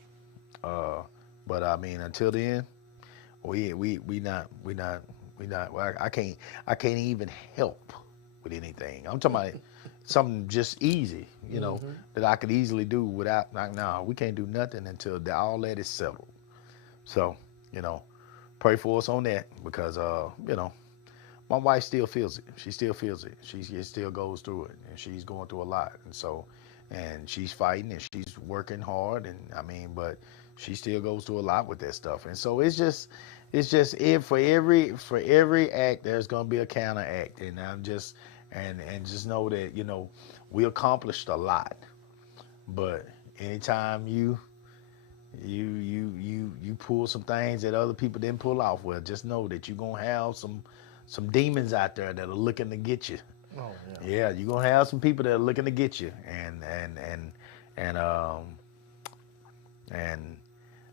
I mean, until then, we not. Well, I can't even help with anything. I'm talking about something just easy, you know, that I could easily do without. No, we can't do nothing until all that is settled. So, you know, pray for us on that, because you know, my wife still feels it. She still feels it. She still goes through it, and she's going through a lot. And so, and she's fighting and she's working hard, and I mean, but she still goes through a lot with that stuff. And so it's just for every act there's gonna be a counter act, and I'm just and just know that, you know, we accomplished a lot, but anytime you pull some things that other people didn't pull off, well, just know that you're gonna have some demons out there that are looking to get you. Oh, Yeah, you're gonna have some people that are looking to get you, and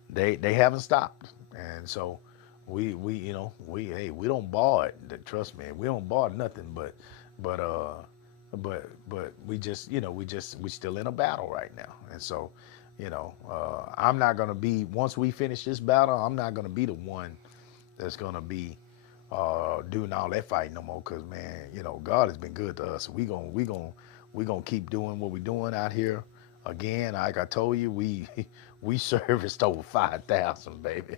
they haven't stopped. And so we you know, we don't bar it. Trust me, we don't bar nothing, but we just, you know, we still in a battle right now. And so, you know, I'm not gonna be, once we finish this battle, I'm not gonna be the one that's gonna be doing all that fighting no more, because, man, you know, God has been good to us. We gonna keep doing what we're doing out here. Again, like I told you, we serviced over 5,000, baby.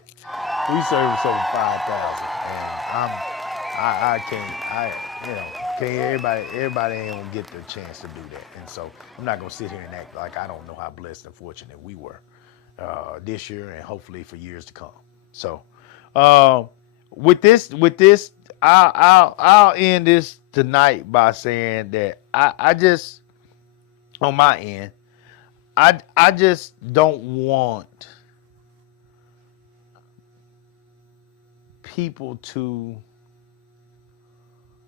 We serviced over 5,000, and everybody ain't gonna get the chance to do that. And so I'm not gonna sit here and act like I don't know how blessed and fortunate we were this year, and hopefully for years to come. So with this, I'll end this tonight by saying that I just, on my end, I just don't want people to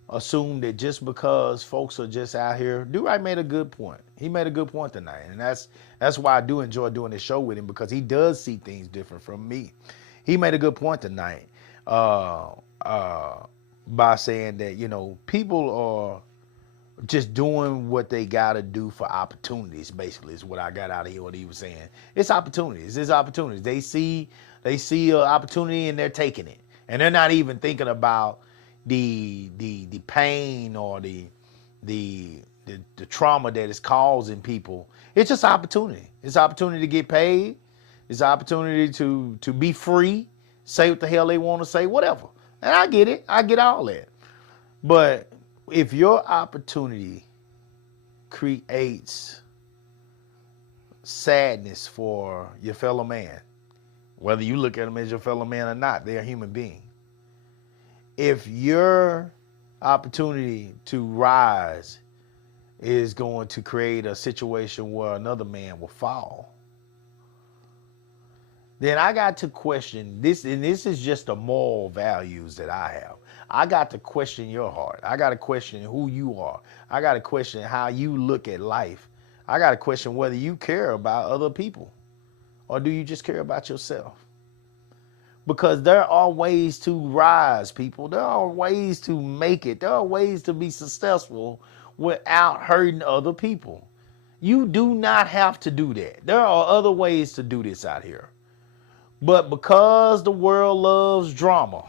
assume that just because folks are just out here. Do-Right made a good point. He made a good point tonight, and that's why I do enjoy doing this show with him, because he does see things different from me. He made a good point tonight by saying that, you know, people are just doing what they got to do for opportunities, basically, is what I got out of here, what he was saying. It's opportunities. It's opportunities. They see an opportunity and they're taking it. And they're not even thinking about the pain or the trauma that is causing people. It's just opportunity. It's opportunity to get paid. It's opportunity to be free, say what the hell they want to say, whatever. And I get it. I get all that. But if your opportunity creates sadness for your fellow man, whether you look at them as your fellow man or not, they're a human being. If your opportunity to rise is going to create a situation where another man will fall, then I got to question this, and this is just the moral values that I have. I got to question your heart. I got to question who you are. I got to question how you look at life. I got to question whether you care about other people, or do you just care about yourself? Because there are ways to rise, people. There are ways to make it. There are ways to be successful without hurting other people. You do not have to do that. There are other ways to do this out here. But because the world loves drama,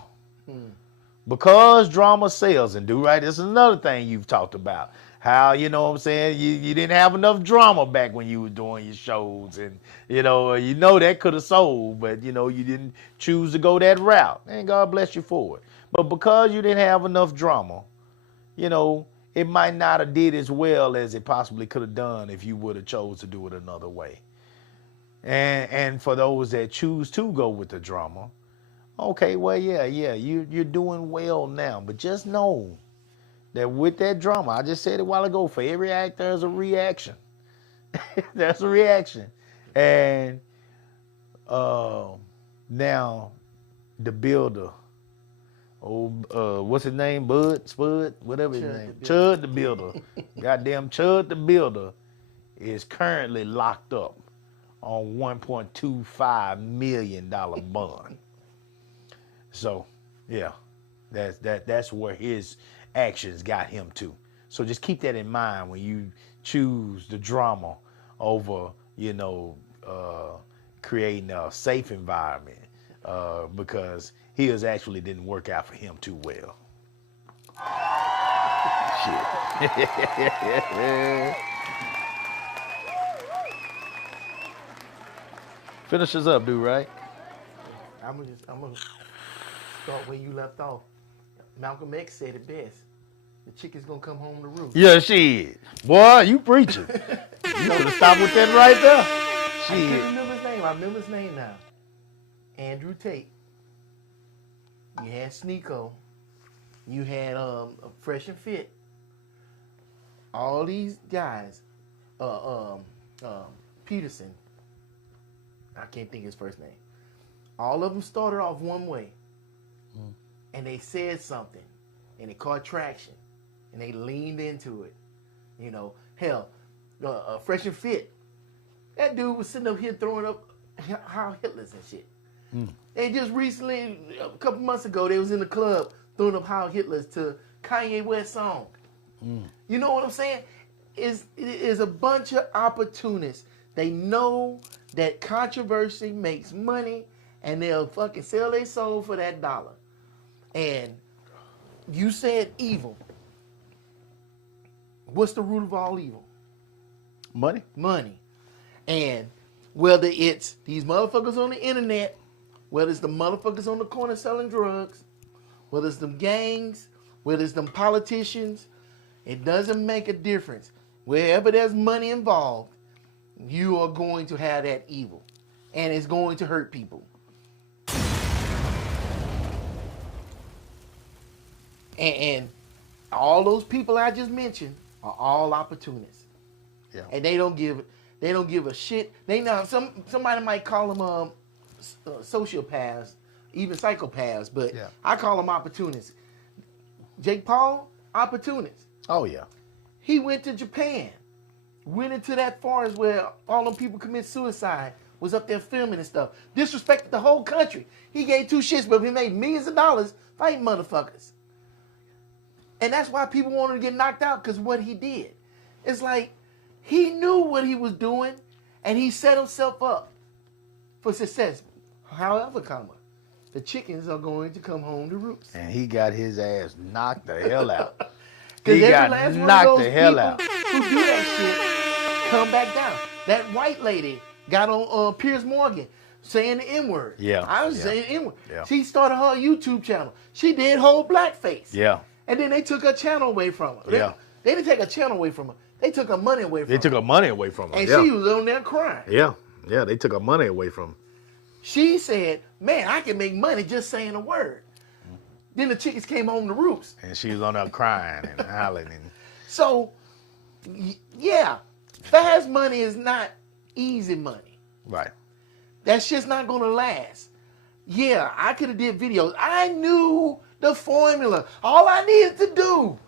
because drama sells, and Do-Right, this is another thing you've talked about. How, you know what I'm saying, you didn't have enough drama back when you were doing your shows, and you know that could have sold, but you didn't choose to go that route, and God bless you for it. But because you didn't have enough drama, it might not have did as well as it possibly could have done if you would have chose to do it another way. And for those that choose to go with the drama, okay, well, yeah, you're doing well now, but just know that with that drama, I just said it a while ago, for every act, there's a reaction. There's a reaction. And now the builder, what's his name? Spud, whatever his name. Chud the builder. Goddamn Chud the builder is currently locked up on $1.25 million bond. So, yeah, that's where his actions got him to. So just keep that in mind when you choose the drama over, creating a safe environment, because his actually didn't work out for him too well. Shit. Finish us up, dude, right? I'm gonna start where you left off. Malcolm X said it best. The chicken's gonna come home to roost. Yeah, shit. Boy, you preaching. You could have stopped with that right there. I can't Shit. remember his name. I remember his name now. Andrew Tate. You had Sneeko. You had Fresh and Fit. All these guys. Peterson. I can't think of his first name. All of them started off one way. And they said something. And it caught traction. And they leaned into it. Hell, Fresh and Fit. That dude was sitting up here throwing up Heil Hitlers and shit. They just recently, a couple months ago, they was in the club throwing up Heil Hitlers to Kanye West song. You know what I'm saying? It is a bunch of opportunists. They know that controversy makes money, and they'll fucking sell their soul for that dollar. And you said evil. What's the root of all evil? Money? Money. And whether it's these motherfuckers on the internet, whether it's the motherfuckers on the corner selling drugs, whether it's them gangs, whether it's them politicians, it doesn't make a difference. Wherever there's money involved, you are going to have that evil. And it's going to hurt people. And all those people I just mentioned are all opportunists. Yeah. And they don't give a shit. They know somebody might call them sociopaths, even psychopaths, but Yeah. I call them opportunists. Jake Paul, opportunist. Oh, yeah. He went to Japan, went into that forest where all them people commit suicide, was up there filming and stuff. Disrespected the whole country. He gave two shits, but he made millions of dollars fighting motherfuckers. And that's why people wanted to get knocked out, because what he did. It's like he knew what he was doing, and he set himself up for success. However, the chickens are going to come home to roost. And he got his ass knocked the hell out. Because He every got last one of knocked those the hell people out. who do that shit come back down. That white lady got on Piers Morgan saying the N-word. Yeah, I was yeah, saying the N-word. yeah. She started her YouTube channel. She did whole blackface. Yeah. And then they took her channel away from her. Yeah. They didn't take her channel away from her. They took her money away from her. They took her money away from her. And yeah. she was on there crying. Yeah. Yeah, they took her money away from her. She said, man, I can make money just saying a word. Then the chickens came home to roost. And she was on there crying and hollering. And So, yeah, fast money is not easy money. right. That shit's not going to last. Yeah, I could have did videos. I knew the formula. All I needed to do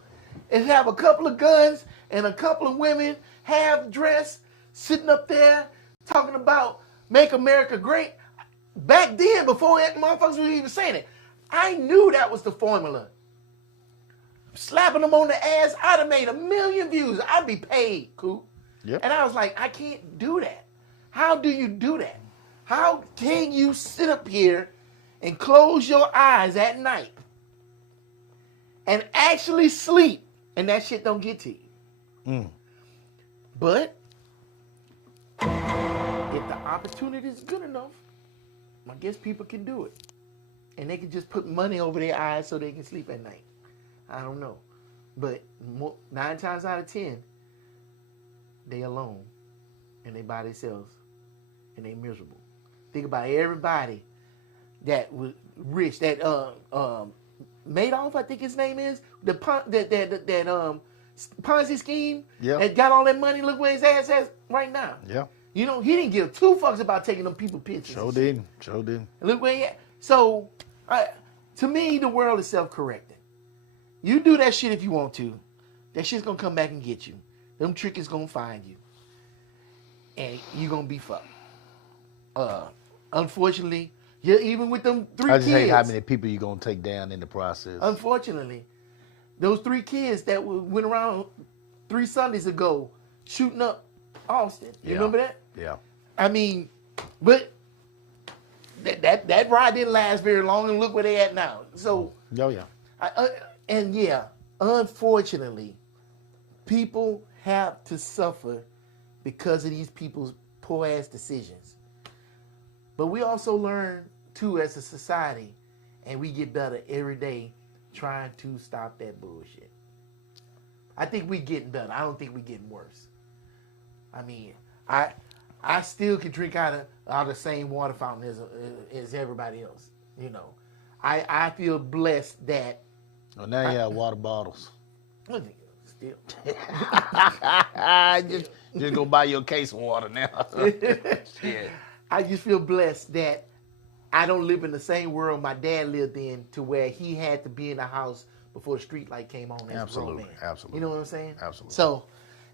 is have a couple of guns and a couple of women half dressed sitting up there talking about make America great. Back then, before that motherfuckers were even saying it, I knew that was the formula. Slapping them on the ass, I'd have made 1 million views. I'd be paid, Coop. Yep. And I was like, I can't do that. How do you do that? How can you sit up here and close your eyes at night and actually sleep and that shit don't get to you? But if the opportunity is good enough, I guess people can do it. And they can just put money over their eyes so they can sleep at night. I don't know. But 9 times out of 10, they alone. And they by themselves. And they miserable. Think about everybody that was rich, that Madoff, I think his name is, that Ponzi scheme Yeah. that got all that money. Look where his ass is right now. Yeah. You know, he didn't give two fucks about taking them people pictures. Sure didn't. Sure didn't. And look where he at. So, to me, the world is self-correcting. You do that shit if you want to. That shit's gonna come back and get you. Them trickers gonna find you. And you gonna be fucked. Unfortunately, even with them 3 I kids. just hate how many people you gonna take down in the process. Unfortunately, those 3 kids that went around 3 Sundays ago shooting up Austin. You remember that? Yeah. I mean, but that ride didn't last very long, and look where they at now. So, Oh yeah. Unfortunately, people have to suffer because of these people's poor ass decisions. But we also learn too as a society, and we get better every day trying to stop that bullshit. I think we getting better. I don't think we getting worse. I mean, I still can drink out of the same water fountain as everybody else. You know, I feel blessed that. Well, now you have water bottles. Still. just go buy your case of water now. Shit. I just feel blessed that I don't live in the same world my dad lived in, to where he had to be in the house before the street light came on. As a grown man. Absolutely. You know what I'm saying? Absolutely. So,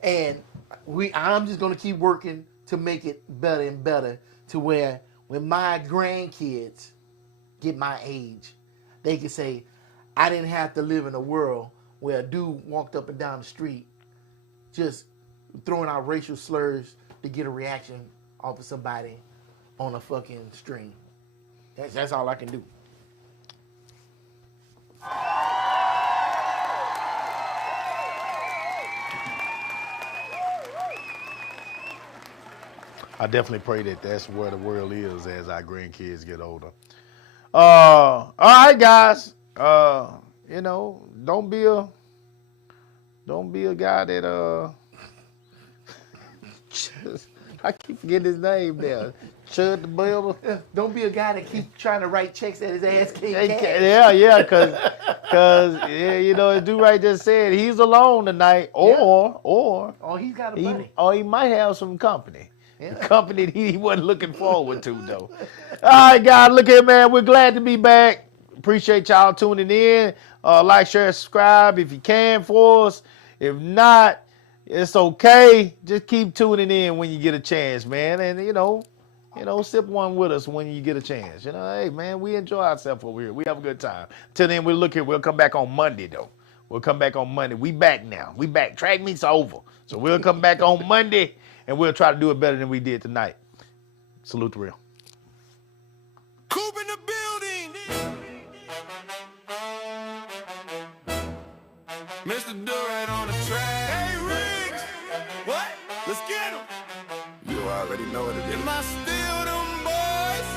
and I'm just gonna keep working to make it better and better, to where when my grandkids get my age, they can say, I didn't have to live in a world where a dude walked up and down the street just throwing out racial slurs to get a reaction off of somebody on a fucking stream. That's all I can do. I definitely pray that that's where the world is as our grandkids get older. All right, guys. You know, don't be a guy that I keep forgetting his name there. Chud the Bill. Don't be a guy that keeps trying to write checks that his ass can't cash. Yeah, cause you know, as dude right just said, he's alone tonight, or Oh, he's got a buddy. he might have some company. Yeah. The company that he wasn't looking forward to, though. All right, guys, look here, man. We're glad to be back. Appreciate y'all tuning in. Like, share, subscribe if you can for us. If not, it's okay. Just keep tuning in when you get a chance, man. And, you know, sip one with us when you get a chance. You know, hey, man, we enjoy ourselves over here. We have a good time. Till then, we'll look here. We'll come back on Monday, though. We'll come back on Monday. We back now. We back. Track meet's over. So we'll come back on Monday, and we'll try to do it better than we did tonight. Salute the real. Coop in the building. Mr. Durant on the track. Hey, Riggs. What? Let's get him. You already know what it is. Am I still them boys?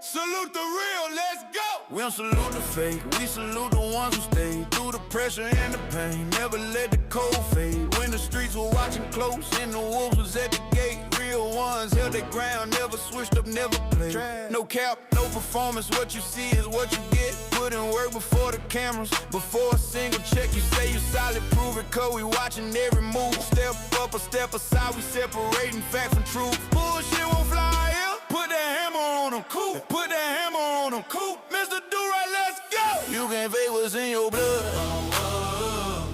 Salute the real, let's go. We don't salute the fake, we salute the ones who stay through the pressure and the pain. Never let the cold fade. When the streets were watching close and the wolves was at the gate. Real ones held their ground, never switched up, never played. No cap, no performance, what you see is what you get. Put in work before the cameras, before a single check. You say you solid, prove it, cause we watching every move. Step up or step aside, we separating fact from truth. Bullshit won't fly here. Put the hammer on them, Coop. Put the hammer on them, Coop. Mr. Do-Right, let's go. You can't fake what's in your blood.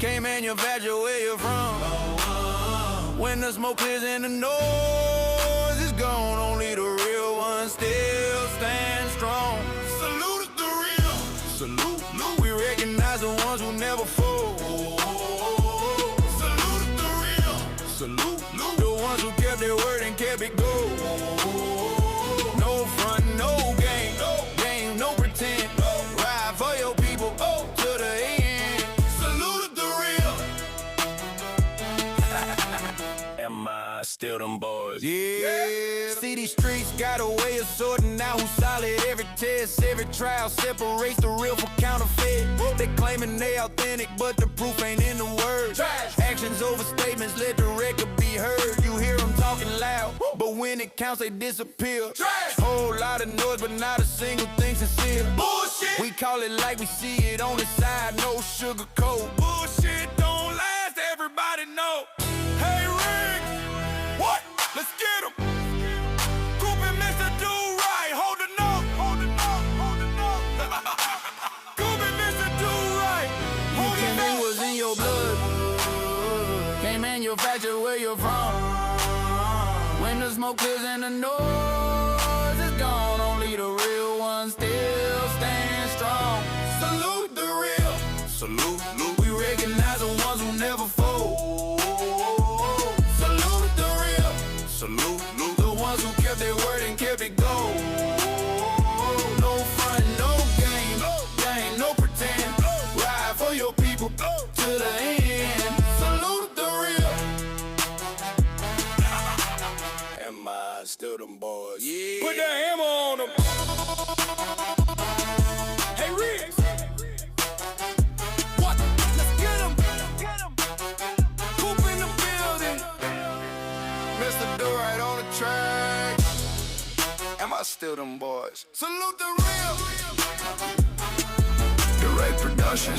Can't manufacture where you're from. When the smoke clears and the noise is gone, only the real ones still stand strong. Salute the real. Salute. We recognize the ones who never fold. Salute the real. Salute. The ones who kept their word and kept it gold. No front, no game. No game, no pretend. Ride for your people to the end. Salute the real. Am I still them boys? Yeah. See, these streets got a way of sorting out who's solid. Every test, every trial separates the real from counterfeit. They claiming they authentic, but the proof ain't in the words. Actions over statements, let the record be heard. You hear them talking loud, but when it counts, they disappear. Whole lot of noise, but not a single thing sincere. Bullshit. We call it like we see it on the side, no sugar coat. Bullshit don't last, everybody know. Hey Rick, what? Let's get him. Coop and Mr. Do Right, hold the note, hold the note, hold the note. Coop and Mr. Do Right, hold the note. You was in your blood, can't manufacture where you're from. When the smoke clears and the noise is gone, only the real ones still stand strong. Salute the real, salute, we recognize the ones who never fold. Salute the real, salute, the ones who kept their word and kept it gold. No front, no game, no pretend. Ride for your people to the end. Salute the real. Am I still them boys? Yeah. Put the hammer on them. Hey Rick, what? Let's get him. Coop in the building. Mr. Do Right on the track. Am I still them boys? Salute the real. The right production.